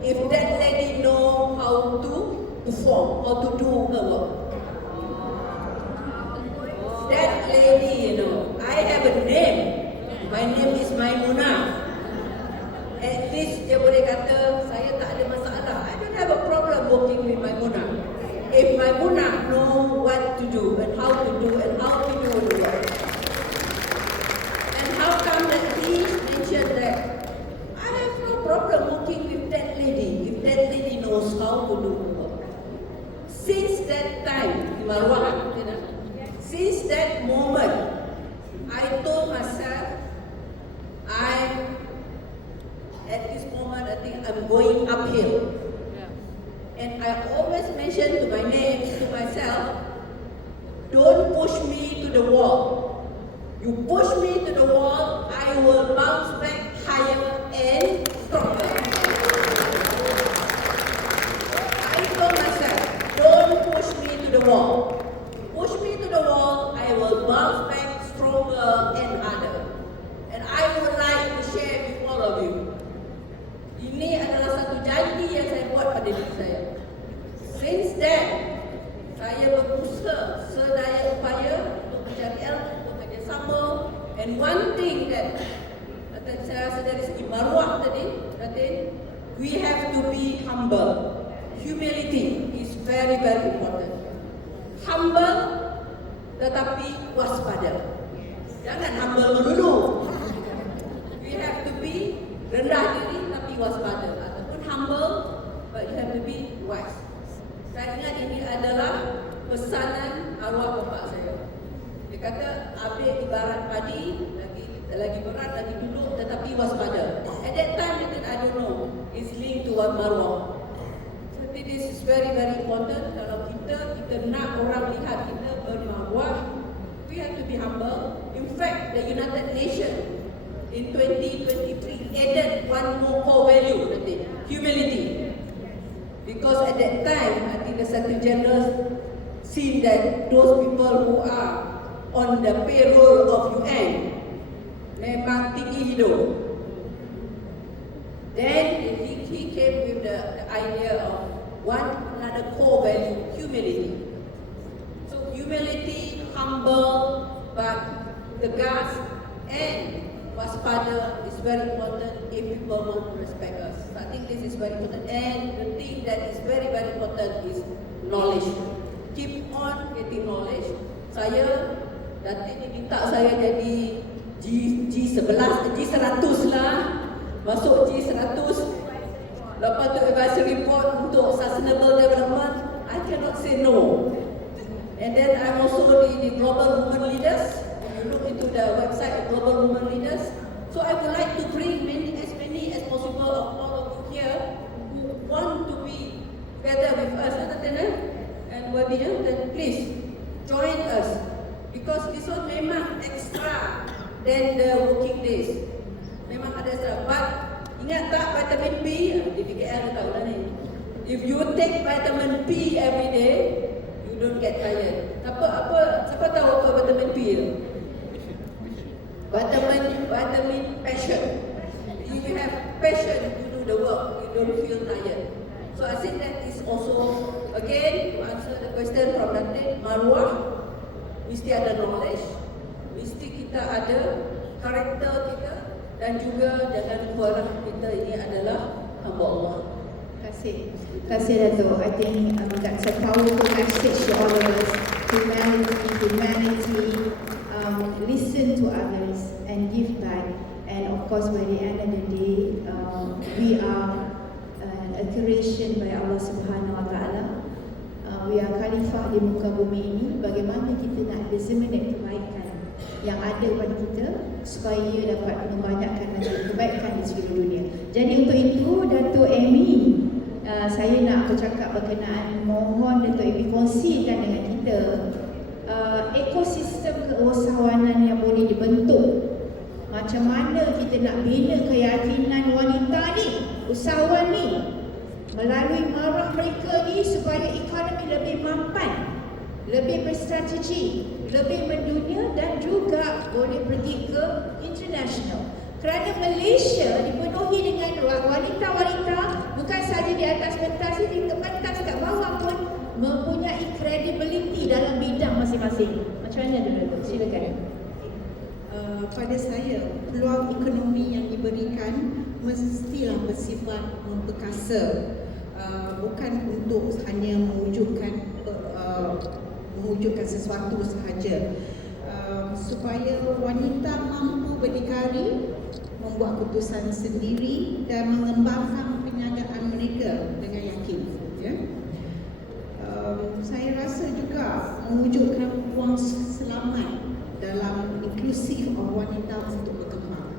If that lady know how to perform, how to do her work. That lady, I have a name. My name is Maimunah. At least dia boleh kata, saya tak ada masalah. I don't have a problem working with Maimunah. If Maimunah know what to do and how to do and how to do the work. And how come that he mentioned that I have no problem working with that lady if that lady knows how to do the work. Since that time, since that moment, I told myself, at this moment, I think I'm going uphill. And I always mention to myself, don't push me to the wall. You push me to the wall, I will bounce back higher and stronger. I told myself, don't push me to the wall. Push me to the wall, I will bounce back stronger and harder. And I would like to share with all of you. Ini adalah satu janji yang saya buat pada diri saya. Since then, saya berusaha sedaya upaya untuk mencari ilmu, bekerjasama. And one thing that saya rasa dari segi maruah tadi, we have to be humble. Humility is very, very important. Humble tetapi waspada. Jangan humble melulu. We have to be rendah diri tapi waspada, ataupun humble but you have to be wise. Saya ingat ini adalah pesanan arwah bapa saya. Dia kata, abik ibarat padi, lagi berat, lagi duduk tetapi waspada. At that time, I don't know, it's linked to one maruah. So this is very, very important. Kalau kita nak orang lihat kita bermaruah, we have to be humble. In fact, the United Nations in 2023 added one more core value, humility. Because at that time, I think the Secretary General seen that those people who are on the payroll of UN memang tinggi hidup. Then he came with the idea of another core value, humility. So humility, humble, but tegas and waspada is very important if people want to respect us. So I think this is very important. And the thing that is very, very important is knowledge. Keep on getting knowledge. Saya, Datin diminta saya jadi G100 lah masuk G100, lepas tu advisory board untuk sustainable development, I cannot say no. And then I'm also the global women leaders. If you look into the website of global women leaders, so I would like to bring as many as possible of all of you here who want to be together with us, and then please join us, because this one memang extra than the working days. Memang ada extra. But ingat tak vitamin B? Di PKL tahu lah ni. If you take vitamin P every day, you don't get tired. Siapa tahu apa vitamin P tu? Vitamin passion. If you have passion to do the work, you don't feel tired. So I think that is also, again, to answer the question from Datin, maruah, mesti ada knowledge, mesti kita ada karakter kita, dan juga jangan lupa lah kita ini adalah hamba Allah. Terima kasih Dato'. I think that's a powerful message to all of us. Humanity, listen to others and give back. And of course, by the end of the day, we are a creation by Allah Subhanahu Wa Taala. We are khalifah di muka bumi ini. Bagaimana kita nak disseminate kebaikan yang ada pada kita supaya ia dapat membanyakkan kebaikan di seluruh dunia. Jadi untuk itu, Dato' Amy, saya nak bercakap berkenaan, mohon Dato' Amy kongsikan dengan kita ekosistem keusahawanan yang boleh dibentuk. Macam mana kita nak bina keyakinan wanita ni, usahawan ni, melalui marah mereka ni supaya ekonomi lebih mampan, lebih berstrategi, lebih mendunia dan juga boleh pergi ke international. Kerana Malaysia dipenuhi dengan wanita-wanita bukan saja di atas pentas ini, di pentas kat bawah pun mempunyai credibility dalam bidang masing-masing. Macam mana dulu? Silakan. Pada saya, peluang ekonomi yang diberikan mestilah bersifat memperkasa, bukan untuk hanya mewujudkan sesuatu sahaja, supaya wanita mampu berdikari, membuat keputusan sendiri dan mengembangkan perniagaan mereka dengan yakin. Ya? Saya rasa juga mewujudkan ruang selamat dalam inklusif wanita untuk berkembang.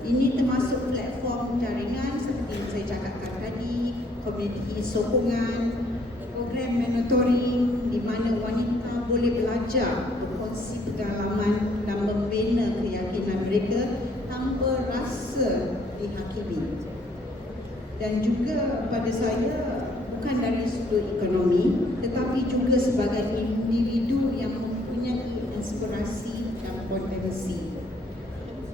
Ini termasuk platform jaringan seperti yang saya cakapkan tadi, komuniti sokongan, program mentoring di mana wanita boleh belajar, berkongsi pengalaman dan membina keyakinan mereka tanpa rasa dihakimi. Dan juga pada saya, bukan dari sudut ekonomi, tetapi juga sebagai individu yang mempunyai inspirasi dan potensi.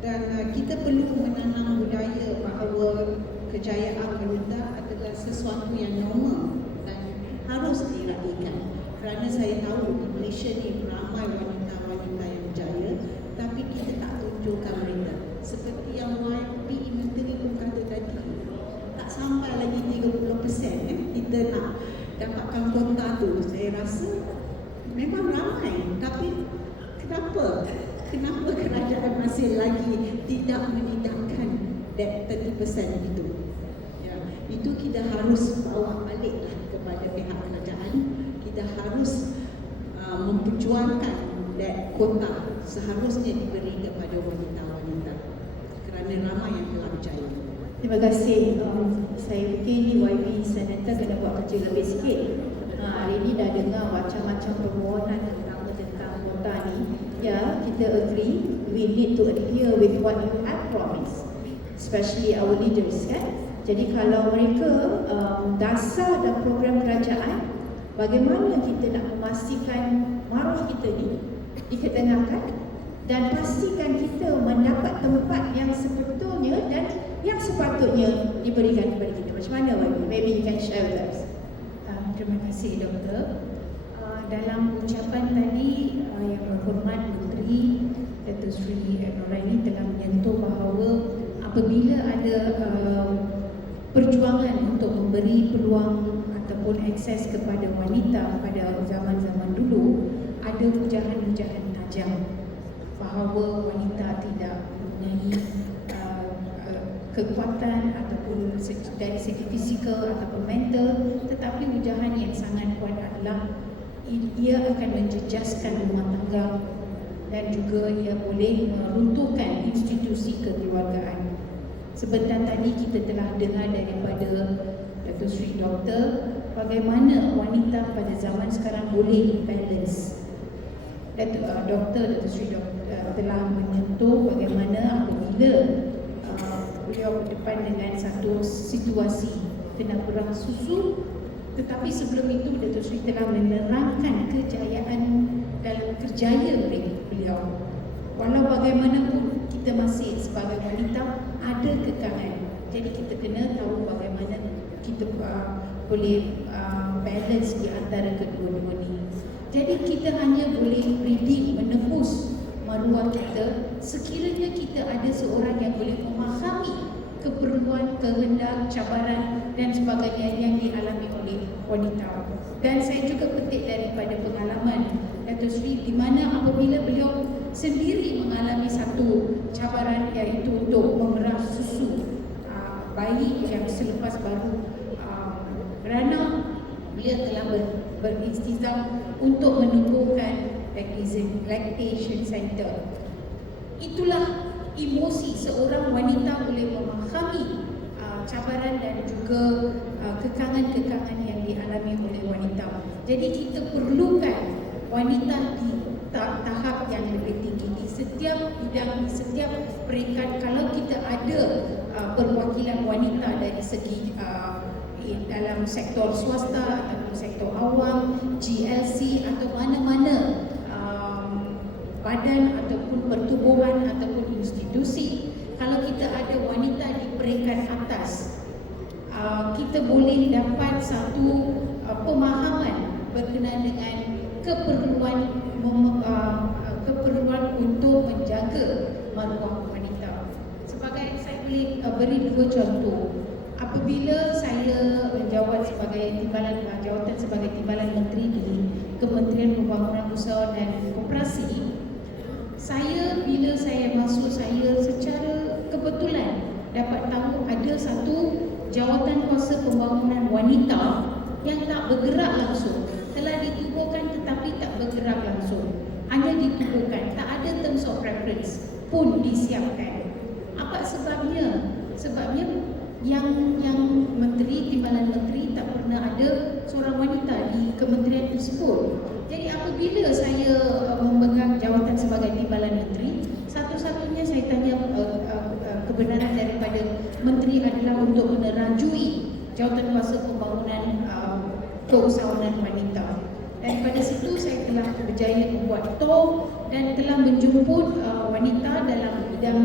Dan kita perlu menanam budaya bahawa kejayaan wanita adalah sesuatu yang normal dan harus diraihkan. Kerana saya tahu di Malaysia ni ramai wanita-wanita yang berjaya, tapi kita tak tunjukkan mereka. Seperti yang YP Menteri pun kata tadi, tak sampai lagi 30% kita nak dapatkan kota tu. Saya rasa memang ramai, tapi kenapa kerajaan masih lagi tidak menidakkan that 30% itu? Ya, itu kita harus bawa baliklah kepada pihak kerajaan. Kita harus memperjuangkan that kota seharusnya diberi kepada wanita-wanita kerana ramai yang telah berjaya. Terima kasih. Saya fikir ni YB Senator kena buat kerja lebih sikit. Hari ni dah dengar macam-macam permohonan tentang kota ni. Ya, kita agree we need to adhere with what you have promised, especially our leaders, kan? Jadi kalau mereka dasar dan program kerajaan, bagaimana kita nak memastikan maruah kita ni diketengahkan dan pastikan kita mendapat tempat yang sebetulnya dan yang sepatutnya diberikan kepada kita. Macam mana YB? Maybe you can share with us. Terima kasih Doktor. Dalam ucapan tadi yang berhormat Menteri Datuk Seri Noraini telah menyentuh bahawa apabila ada perjuangan untuk memberi peluang ataupun akses kepada wanita pada zaman-zaman dulu, ada hujahan-hujahan tajam bahawa wanita tidak mempunyai kekuatan ataupun dari segi fizikal ataupun mental, tetapi ujahan yang sangat kuat adalah ia akan menjejaskan rumah tangga dan juga ia boleh meruntuhkan institusi kekeluargaan. Sebentar tadi kita telah dengar daripada Datuk Seri Doktor bagaimana wanita pada zaman sekarang boleh balance. Datuk Seri Doktor telah menyentuh bagaimana apabila beliau berdepan dengan satu situasi kena perang susu, tetapi sebelum itu Datuk Seri telah menerangkan kejayaan dalam kerjaya beliau. Walau bagaimanapun kita masih sebagai wanita ada kekangan. Jadi kita kena tahu bagaimana kita boleh balance di antara kedua-dua ini. Jadi kita hanya boleh ready menembus maruah kita sekiranya kita ada seorang yang boleh memahami keperluan, kehendak, cabaran dan sebagainya yang dialami oleh wanita. Dan saya juga petik daripada pengalaman Datuk Seri di mana apabila beliau sendiri mengalami satu cabaran iaitu untuk memerah susu bayi yang selepas baru beranak, beliau telah beristizam untuk menubuhkan lactation center. Itulah emosi seorang wanita boleh memahami cabaran dan juga kekangan-kekangan yang dialami oleh wanita. Jadi kita perlukan wanita di tahap yang lebih tinggi di setiap bidang, di setiap peringkat. Kalau kita ada perwakilan wanita dari segi dalam sektor swasta ataupun sektor awam, GLC atau mana-mana badan ataupun pertubuhan ataupun institusi, kalau kita ada wanita di peringkat atas, kita boleh dapat satu pemahaman berkenaan dengan keperluan untuk menjaga maruah wanita. Sebagai saya boleh beri dua contoh. Apabila saya menjawat sebagai jawatan sebagai Timbalan Menteri di Kementerian Pembangunan Usaha dan Koperasi, bila saya masuk, saya secara kebetulan dapat tahu ada satu jawatan kuasa pembangunan wanita yang tak bergerak langsung. Telah ditubuhkan tetapi tak bergerak langsung. Hanya ditubuhkan, tak ada terms of reference pun disiapkan. Apa sebabnya? Sebabnya yang menteri, Timbalan Menteri tak pernah ada seorang wanita di kementerian tersebut. Jadi apabila saya memegang jawatan sebagai Timbalan Menteri, satu-satunya saya tanya kebenaran daripada menteri adalah untuk menerajui jawatan kuasa pembangunan keusahawanan wanita. Dan pada situ saya telah berjaya membuat TOR dan telah menjemput wanita dalam bidang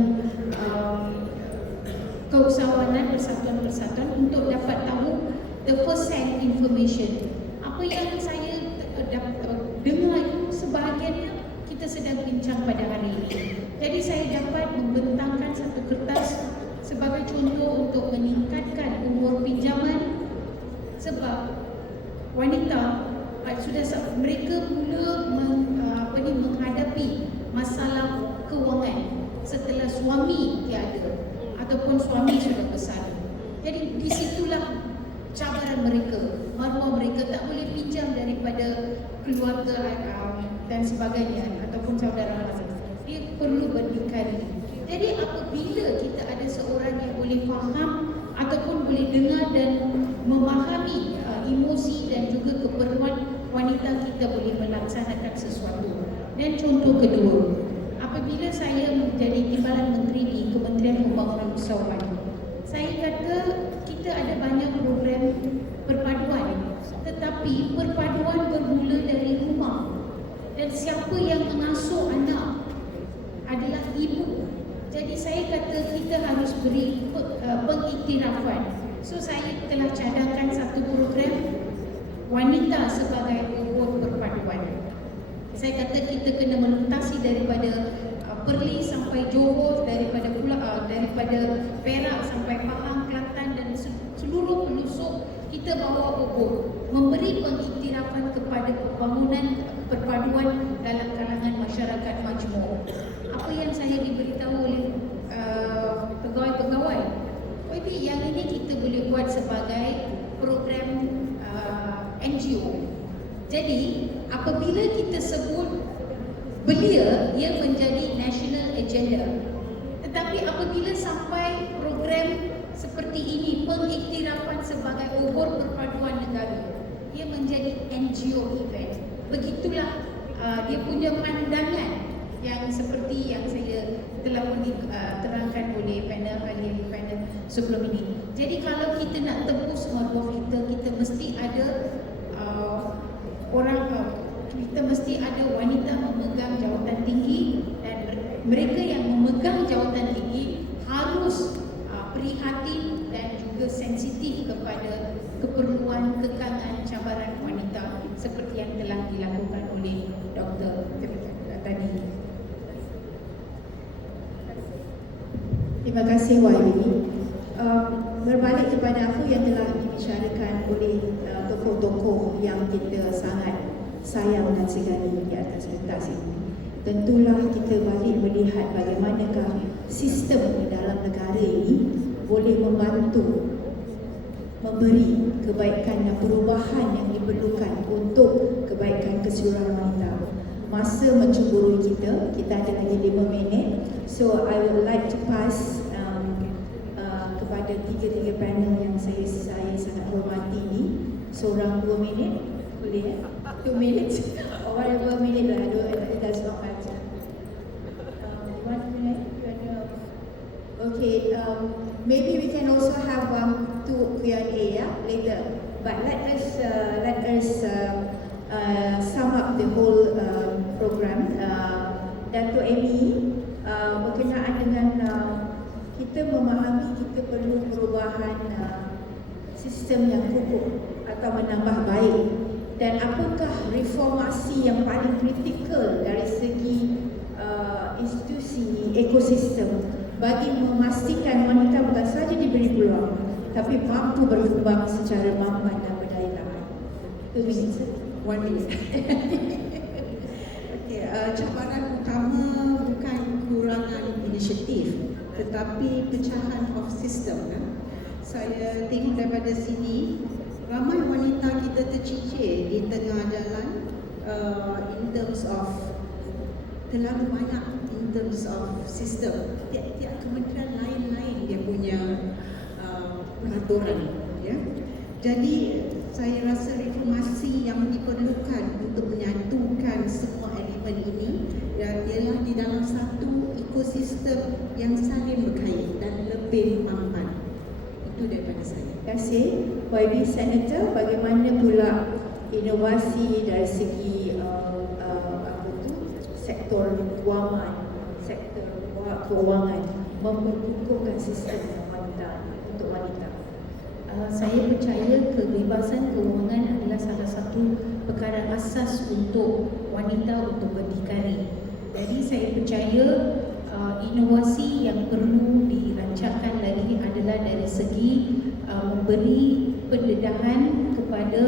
keusahawanan persatuan-persatuan untuk dapat tahu the first hand information. Apa yang saya dengar itu sebahagiannya kita sedang bincang pada hari ini. Jadi saya dapat membentangkan satu kertas sebagai contoh untuk meningkatkan umur pinjaman, sebab wanita mereka mula menghadapi masalah kewangan setelah suami tiada ataupun suami sudah besar. Jadi di situlah cabaran mereka, maruah mereka tak boleh pinjam daripada keluarga dan sebagainya ataupun saudara mara. Dia perlu berdikari. Jadi apabila kita ada seorang yang boleh faham ataupun boleh dengar dan memahami emosi dan juga keperluan wanita, kita boleh melaksanakan sesuatu. Dan contoh kedua, apabila saya menjadi Timbalan Menteri di Kementerian Pembangunan Usahawan, saya kata kita ada banyak program perpaduan, tetapi perpaduan bermula dari rumah. Dan siapa yang mengasuh anak adalah ibu. Jadi saya kata kita harus beri pengiktirafan. So saya telah cadangkan satu program wanita sebagai obor perpaduan. Saya kata kita kena melintasi daripada Perlis sampai Johor, daripada Perak sampai Pahang, Kelantan dan seluruh pelosok kita bawa obor, memberi pengiktirafan kepada pembangunan perpaduan dalam kalangan masyarakat majmuk. Apa yang saya diberitahu oleh pegawai-pegawai Jadi apabila kita sebut belia, ia menjadi national agenda. Tetapi apabila sampai program seperti ini, pengiktirafan sebagai obor perpaduan negara, ia menjadi NGO event. Begitulah dia punya pandangan yang seperti yang saya telah terangkan oleh panel ahli panel sebelum ini. Jadi kalau kita nak tembus maruah kita mesti ada kita mesti ada wanita memegang jawatan tinggi, dan mereka yang memegang jawatan tinggi harus prihatin dan juga sensitif kepada keperluan kekangan cabaran wanita seperti yang telah dilakukan oleh Dr. tadi. Terima kasih YB. Berbalik kepada apa yang telah dibicarakan oleh tokoh-tokoh yang kita sangat sayang dan segani di atas pentas ini, tentulah kita balik melihat bagaimanakah sistem di dalam negara ini boleh membantu memberi kebaikan dan perubahan yang diperlukan untuk kebaikan keseluruhan wanita. Masa mencemburui kita ada lagi 5 minit. So I would like to pass kepada tiga panel yang saya sangat hormati ni. Seorang 2 minit, boleh 2 minutes or whatever minute lah, it does not matter. 1 minute, okay. Maybe we can also have two Q&A later. But let us sum up the whole program. Dato' Amy, berkenaan dengan kita memahami kita perlu perubahan sistem yang kukuh atau menambah baik, dan apakah reformasi yang paling kritikal dari segi institusi ekosistem bagi memastikan wanita bukan sahaja diberi peluang tapi mampu berkembang secara mampan dan berdaya. 2 minit. 1 minit. Okay, cabaran utama bukan kurangan inisiatif tetapi pecahan of sistem. Saya tengok daripada sini ramai wanita kita tercicir di tengah jalan in terms of terlalu banyak in terms of sistem. Tiap-tiap kementerian lain-lain dia punya peraturan, ya. Jadi saya rasa reformasi yang diperlukan untuk menyatukan semua elemen ini ialah di dalam satu ekosistem yang saling berkait dan lebih mampan. Itu daripada saya. Terima kasih. YB Senator, bagaimana pula inovasi dari segi sektor keuangan memperkukuhkan sistem wanita untuk wanita? Saya percaya kebebasan keuangan adalah salah satu perkara asas untuk wanita untuk berdikari. Jadi saya percaya inovasi yang perlu dirancangkan lagi adalah dari segi memberi pendedahan kepada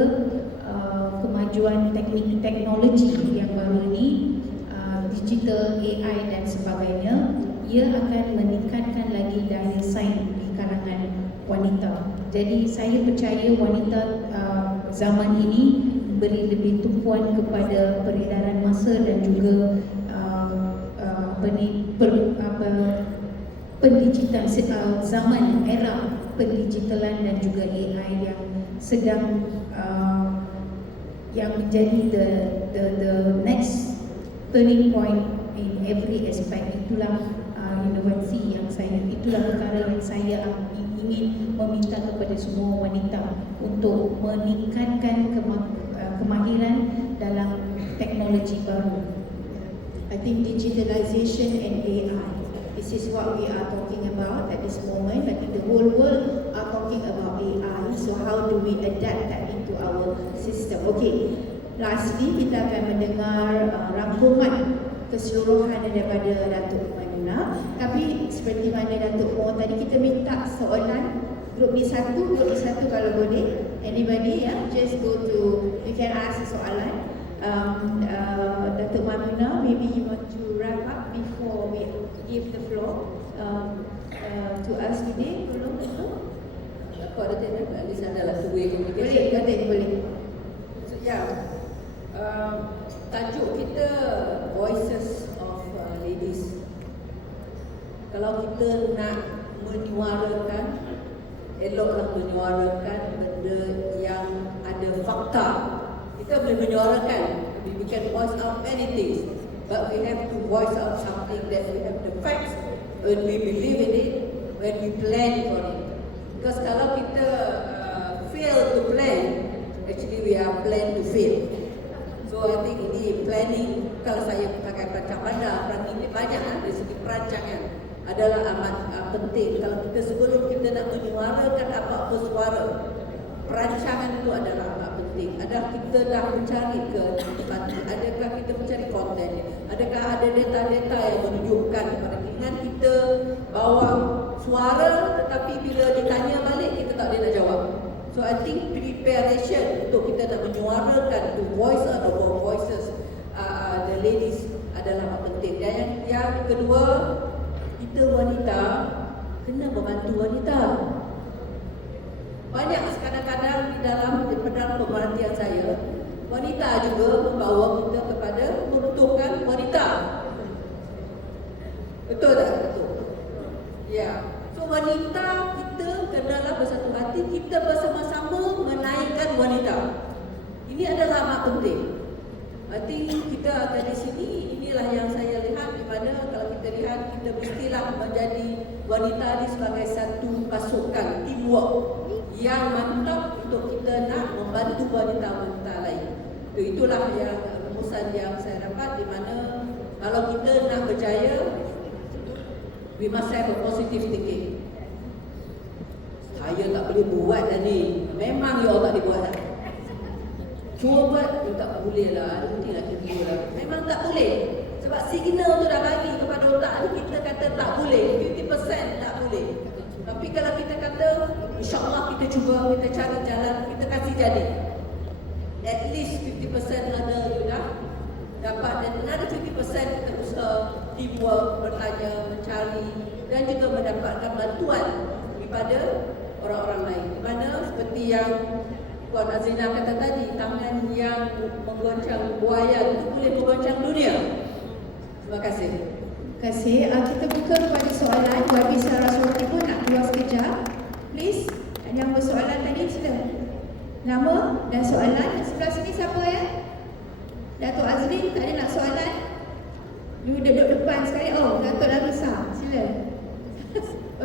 kemajuan teknologi yang baru ini, digital, AI dan sebagainya. Ia akan meningkatkan lagi daya saing di kalangan wanita. Jadi saya percaya wanita zaman ini beri lebih tumpuan kepada peredaran masa dan juga pendigitan zaman era pendigitalan dan juga AI yang sedang yang menjadi the next turning point in every aspect. Itulah inovasi yang itulah perkara yang saya ingin meminta kepada semua wanita untuk meningkatkan kemahiran dalam teknologi baru. I think digitalization and AI, this is what we are talking about at this moment. I think the whole world are talking about AI. So how do we adapt that into our system? Okay, lastly kita akan mendengar rangkuman keseluruhan daripada Datuk Maimuna. Tapi seperti mana Datuk Mo tadi, kita minta soalan grup B1 kalau boleh. Anybody, just go to, you can ask soalan. Datuk Maimuna, maybe you want to wrap up before we give the floor to us today. Tolong Datuk. Apa ada tanya? Di sana lah two-way communication. Boleh, boleh. So, yeah. Tajuk kita Voices of Ladies. Kalau kita nak menyuarakan, eloklah menyuarakan benda yang ada fakta. Kita boleh menyuarakan, we can voice out many things, but we have to voice out something that we have the facts, when we believe in it, when we plan for it. Because kalau kita fail to plan, actually we are plan to fail. So I think ini planning, kalau saya pakai perancang bandar, perangai ini banyak dari segi perancangan adalah amat penting. Kalau kita sebelum kita nak menyuarakan apa-apa suara, perancangan itu adalah amat penting. Adakah kita dah mencari ke tempat, adakah kita mencari konten, adakah ada data-data yang menunjukkan kepada dengan kita bawa suara tetapi bila ditanya balik kita tak boleh nak jawab. So I think preparation untuk kita nak menyuarakan to voice out of our voices, the ladies adalah penting. Dan yang kedua, kita wanita kena membantu wanita. Banyak kadang-kadang di dalam pemerhatian saya, wanita juga membawa kita kepada meruntuhkan wanita. Betul tak? Betul. Ya. So wanita kita kenalah bersatu hati, kita bersama-sama menaikkan wanita. Ini adalah amat penting. I think kita akan di sini, inilah yang saya lihat, di mana kalau kita lihat, kita mestilah menjadi wanita ini sebagai satu pasukan teamwork yang mantap untuk kita nak membantu wanita-wanita lain. Itulah yang rumusan yang saya dapat, di mana kalau kita nak berjaya, we must have a positive thinking. Saya tak boleh buat dah ni. Memang you all tak boleh buat dah. Cuba buat, you tak boleh lah. Nanti nak cuba lah. Memang tak boleh. Sebab signal tu dah bagi kepada otak ni, kita kata tak boleh. 50% tak boleh. Tapi kalau kita kata, insyaAllah kita cuba, kita cari jalan, kita kasih jadi. At least 50% ada you dah dapat, dan another 50% kita usaha teamwork, bertanya, mencari dan juga mendapatkan bantuan daripada orang-orang lain. Di mana seperti yang Puan Azrina kata tadi, tangan yang menggoncang buaya itu boleh menggoncang dunia. Terima kasih. Terima kasih. Kita buka kepada soalan. Wabi Saraswati pun nak keluar sekejap. Please. Yang bersoalan tadi sila. Nama dan soalan. Sebelah sini siapa ya? Datuk Azrin, tak ada nak soalan? You duduk depan sekali. Oh, Datuk dah besar. Sila.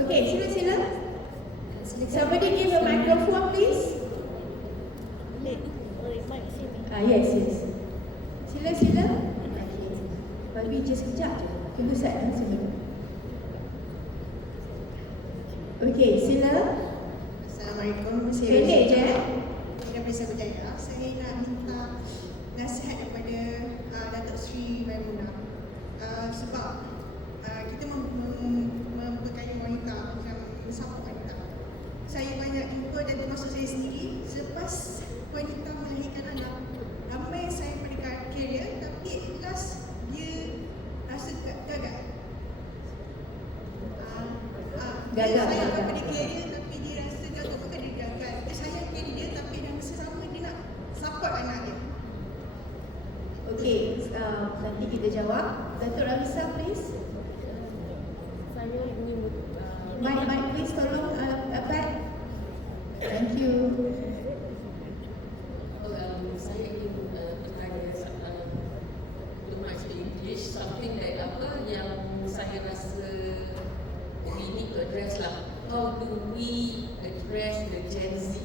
Okay, sila. Somebody give a microphone please. Yes. Sila. Okay. Bagi je sekejap je. Tunggu saya sila. Okay, sila. Assalamualaikum. Pendek je. Daripada Berjaya, saya nak minta nasihat daripada Datuk Sri Maimunah. Sebab kita memberkaya wanita, macam support wanita. Saya banyak jumpa dan termasuk saya sendiri, selepas wanita melahirkan anak, ramai saya pada karier tapi last dia rasa gagal. Dia sayang pada karier tapi dia rasa gagal, bukan dia gagal. Dia sayang karier dia tapi dalam masa sama dia nak support anak dia. Okay, nanti kita jawab. Datuk Ramisa please. Saya ingin Mic please tolong Pat. Thank you. saya ingin bertanya too much English, something like apa yang saya rasa we need to address lah. How do we address the Gen Z?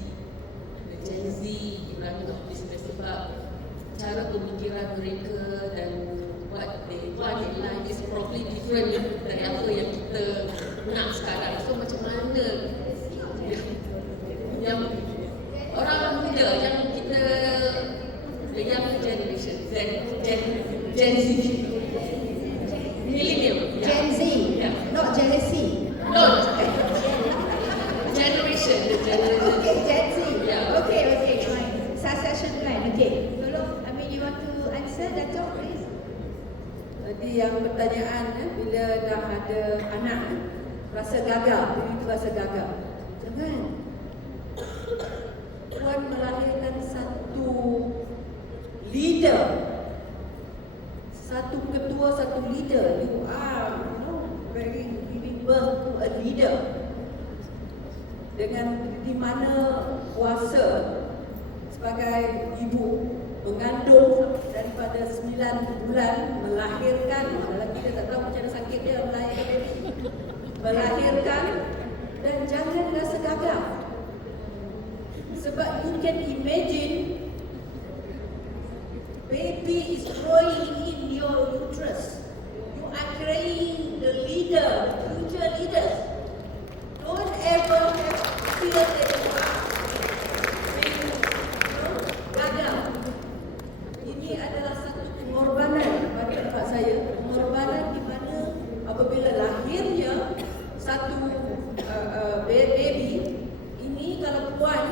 The Gen Z in running of business, sebab cara pemikiran mereka dan what they want in life is probably different dari apa yang kita nak sekarang. So macam mana yang orang muda yang kita, the young generation, Gen Z, millennium, Gen Z, not jealousy. no, generation, the generation. Okay, Gen Z. Yeah. Okay, fine. Succession plan. Okay. Tolong, you want to answer, Datuk, please? Jadi yang pertanyaan, bila dah ada anak, rasa gagal, itu rasa gagal. Jangan. Puan melahirkan satu leader. Satu ketua, satu leader. You are, very giving birth to a leader. Dengan di mana kuasa sebagai ibu mengandung daripada 9 bulan, melahirkan, dalam kita tak tahu macam mana sakit dia melahirkan baby, melahirkan, dan jangan rasa gagal. Sebab you can imagine baby is growing in your uterus. You are creating the leader, future leaders. Don't ever feel that you are being gagal. Ini adalah satu pengorbanan bagi tempat saya. Pengorbanan di mana apabila lahirnya satu baby, ini kalau puan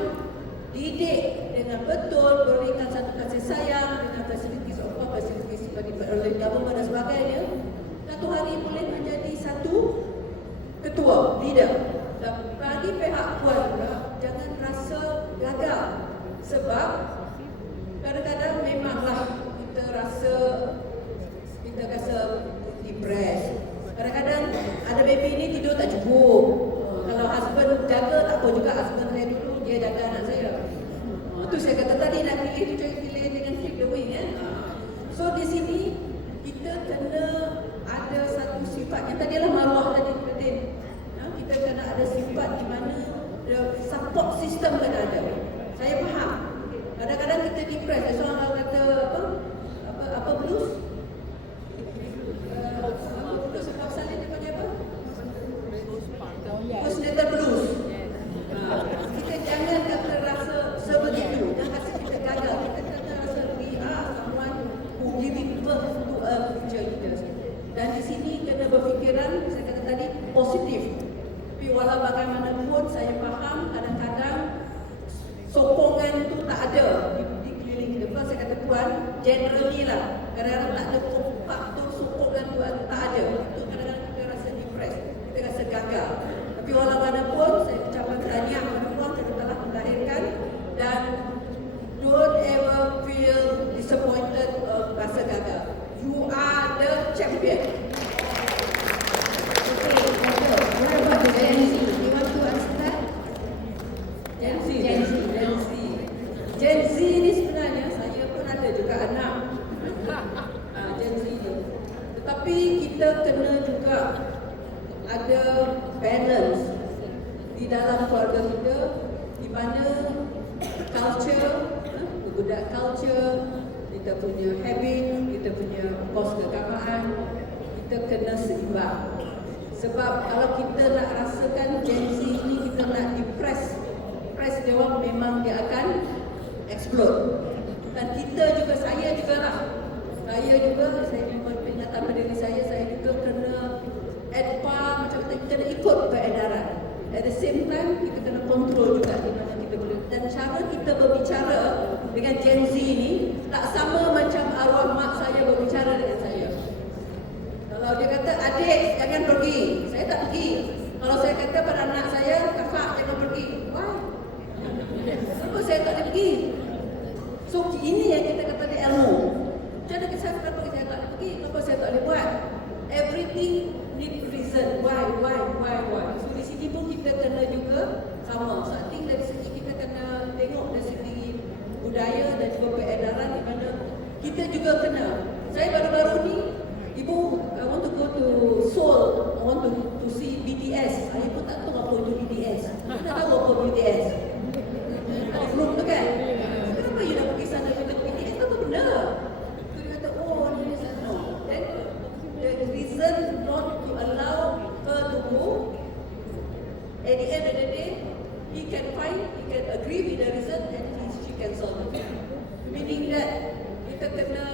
didik dengan betul, berikan satu kasih sayang dengan fasilitas bagi oleh government dan sebagainya, satu hari boleh menjadi satu ketua, leader. Dan bagi pihak puan pula, jangan rasa gagal. Sebab kadang-kadang memanglah kita rasa depressed. Kadang-kadang ada baby ni tidur tak cukup. Kalau husband jaga tak apa juga, husband saya dulu dia jaga anak saya. Tu saya kata tadi nak pilih dengan flip the wing ya. So di sini kita kena ada satu sifat yang tadi lah maruah tadi Ketin. Kita kena ada sifat di mana support system kena ada. Saya faham. Kadang-kadang kita depressed. Seorang kata apa blues? Blues apa salin dia panggil apa? Postnatal blues. Kita jangan kata rasa sebegitu. Jangan rasa kita gagal. Kita kena rasa we are someone who giving birth to a future leader. Dan di sini kena berfikiran, saya kata tadi, positif. Tapi walau bagaimanapun saya faham kadang-kadang sokongan tu tak ada di keliling kita. Sebab saya kata puan, generally lah, kadang-kadang tak ada faktor sokongan tu tak ada. Itu kadang-kadang kita rasa depressed, kita rasa gagal. Tapi walau bagaimanapun saya ucapkan tahniah kepada puan kerana telah melahirkan, dan don't ever feel disappointed or rasa gagal. You are the champion. What about the Gen Z? You want to answer that? Gen Z ni sebenarnya saya pun ada juga anak. Gen Z ni. Tetapi kita kena juga ada balance di dalam keluarga kita, di mana culture, budaya culture, kita punya habit, kita punya kos keagamaan, kita kena seimbang. Sebab kalau kita nak rasakan Gen Z ni kita nak depress dia orang, memang dia akan explode. Dan kita juga, saya memang peringatan pada diri saya juga kena macam kita kena ikut peredaran. At the same time kita kena kontrol juga di mana kita boleh. Dan cara kita berbicara dengan Gen Z ni tak sama macam arwah mak saya berbicara dengan saya. Kalau dia kata adik jangan pergi, saya tak pergi. Kalau saya kata pada anak saya, kakak jangan pergi, why? Kenapa saya tak boleh pergi? So ini yang kita kata di ilmu. Macam mana saya kenapa saya tak boleh pergi? Kenapa saya tak boleh buat? Everything need reason. Why? So di sini pun kita kena juga sama. So I think dari segi kita kena tengok dari segi budaya dan juga peredaran di mana kita juga kena. Saya baru-baru ni, ibu, I want to go to Seoul. I want to see BTS. Saya pun tak tahu apa itu BTS. Kita tahu apa BTS. Ada grup tu kan? Kenapa you nak pergi sana dengan BTS? Apa benda? So dia kata, oh ini sana. Then the reason not to allow her to go, at the end of the day, he can agree with the reason and she can solve it. Meaning that kita kena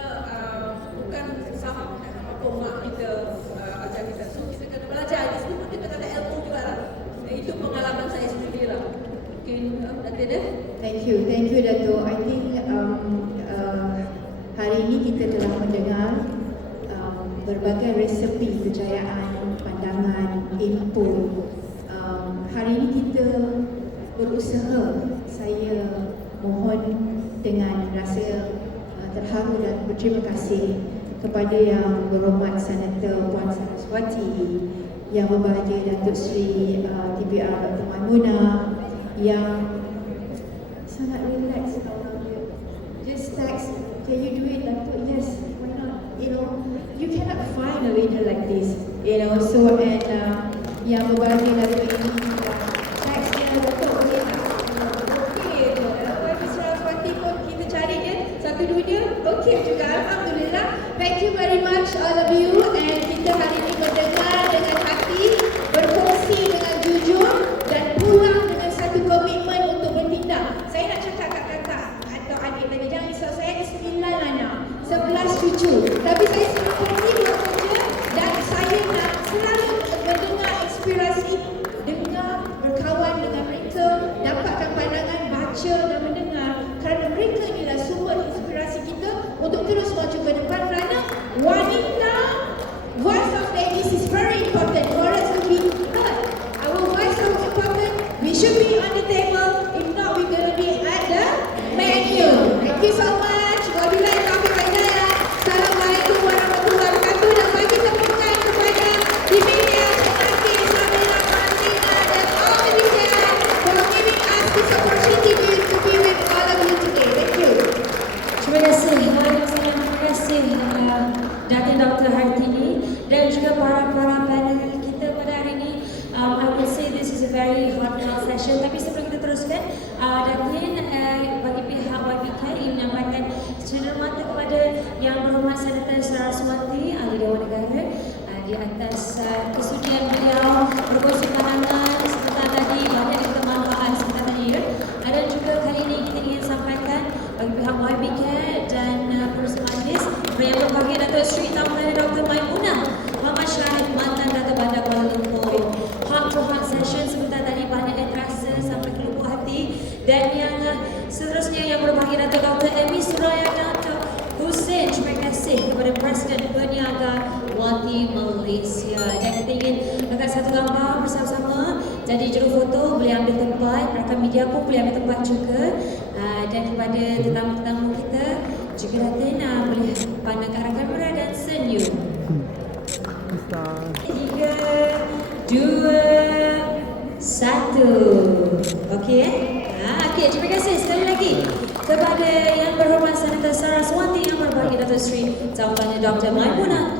bukan sama apa mak kita ajar kita. So kita kena belajar. Di sini pun kita kena ilmu juga lah. Itu pengalaman saya sendiri lah. Mungkin nanti deh. Thank you Dato'. I think hari ini kita telah mendengar berbagai resepi kejayaan, pandangan, input. Hari ini kita berusaha, saya mohon dengan rasa terharu dan berterima kasih kepada Yang Berhormat Senator Puan Saraswati, Yang Berbahagia Datuk Seri TBR Dr. Maimunah, yang sangat relax orang dia. Just text, can you do it, Datuk? Yes, why not? You know, you cannot find a leader like this. You know, so and Yang Berbahagia Datuk ini text dia, Datuk boleh tak? Okey, Puan Saraswati pun kita cari dia satu dua dia. Okey juga, alhamdulillah. Thank you very much all of you, and kita hari ini mendengar dengan hati, berkongsi dengan jujur dan pulang dengan satu komitmen untuk bertindak. Saya nak cakap kat kakak atau adik tadi, jangan risau, saya ada 9 anak, 11 cucu. Tapi saya selalu pergi buat kerja dan saya nak selalu mendengar inspirasi, dengar, berkawan dengan mereka, dapatkan pandangan, baca dan mendengar, kerana mereka inilah sumber inspirasi kita untuk terus maju ke depan, kerana wanita, voice of ladies is very important for us to be heard. Our voice is important. We should be on the table. If not, we're going to be at the menu. Thank you so much. Wabillahi taufiq wal hidayah. Assalamualaikum warahmatullahi wabarakatuh. Dan bagi tepukan kepada Dimilia, Pengantin Islamillah Martina dan all the media for giving us this opportunity to be with all of you today. Thank you. Terima kasih. Waalaikumsalam. Terima kasih Datin Dr. Hartini dan juga para panel kita pada hari ini. I would say this is a very heartfelt session. Tapi sebelum kita teruskan, Datin bagi pihak YBK ingin menyampaikan cenderamata mata kepada Yang Berhormat Senator Saraswati, Ahli Dewan Negara, di atas kesudian beliau berkongsi pandangan sebentar tadi, banyak yang bermanfaat sebentar tadi ya. Dan juga kali ini kita ingin sampaikan bagi pihak YBK dan Perusahaan Majlis Yang Berbahagia Datuk Seri Taufan Dr. Maimunah Muhammad Syahid, mantan Datuk Bandar Kuala Lumpur. Heart to heart session sebentar tadi banyak yang terasa sampai ke lubuk hati. Dan yang seterusnya Yang Berbahagia Datuk Dr. Emi Suraya Datuk Hussein, terima kasih kepada Presiden Berniaga Wati Malaysia. Dan kita ingin dekat satu gambar bersama-sama. Jadi jurufoto boleh ambil tempat, rakan media pun boleh ambil tempat juga. Dan kepada tetamu-tetamu kita juga Datin boleh pandang ke arah kamera dan senyum. 3, 2, 1. Okey okey, terima kasih sekali lagi kepada Yang Berhormat Senator Saraswati, Yang Berbahagia Datuk Seri Taufan Dr. Maimunah.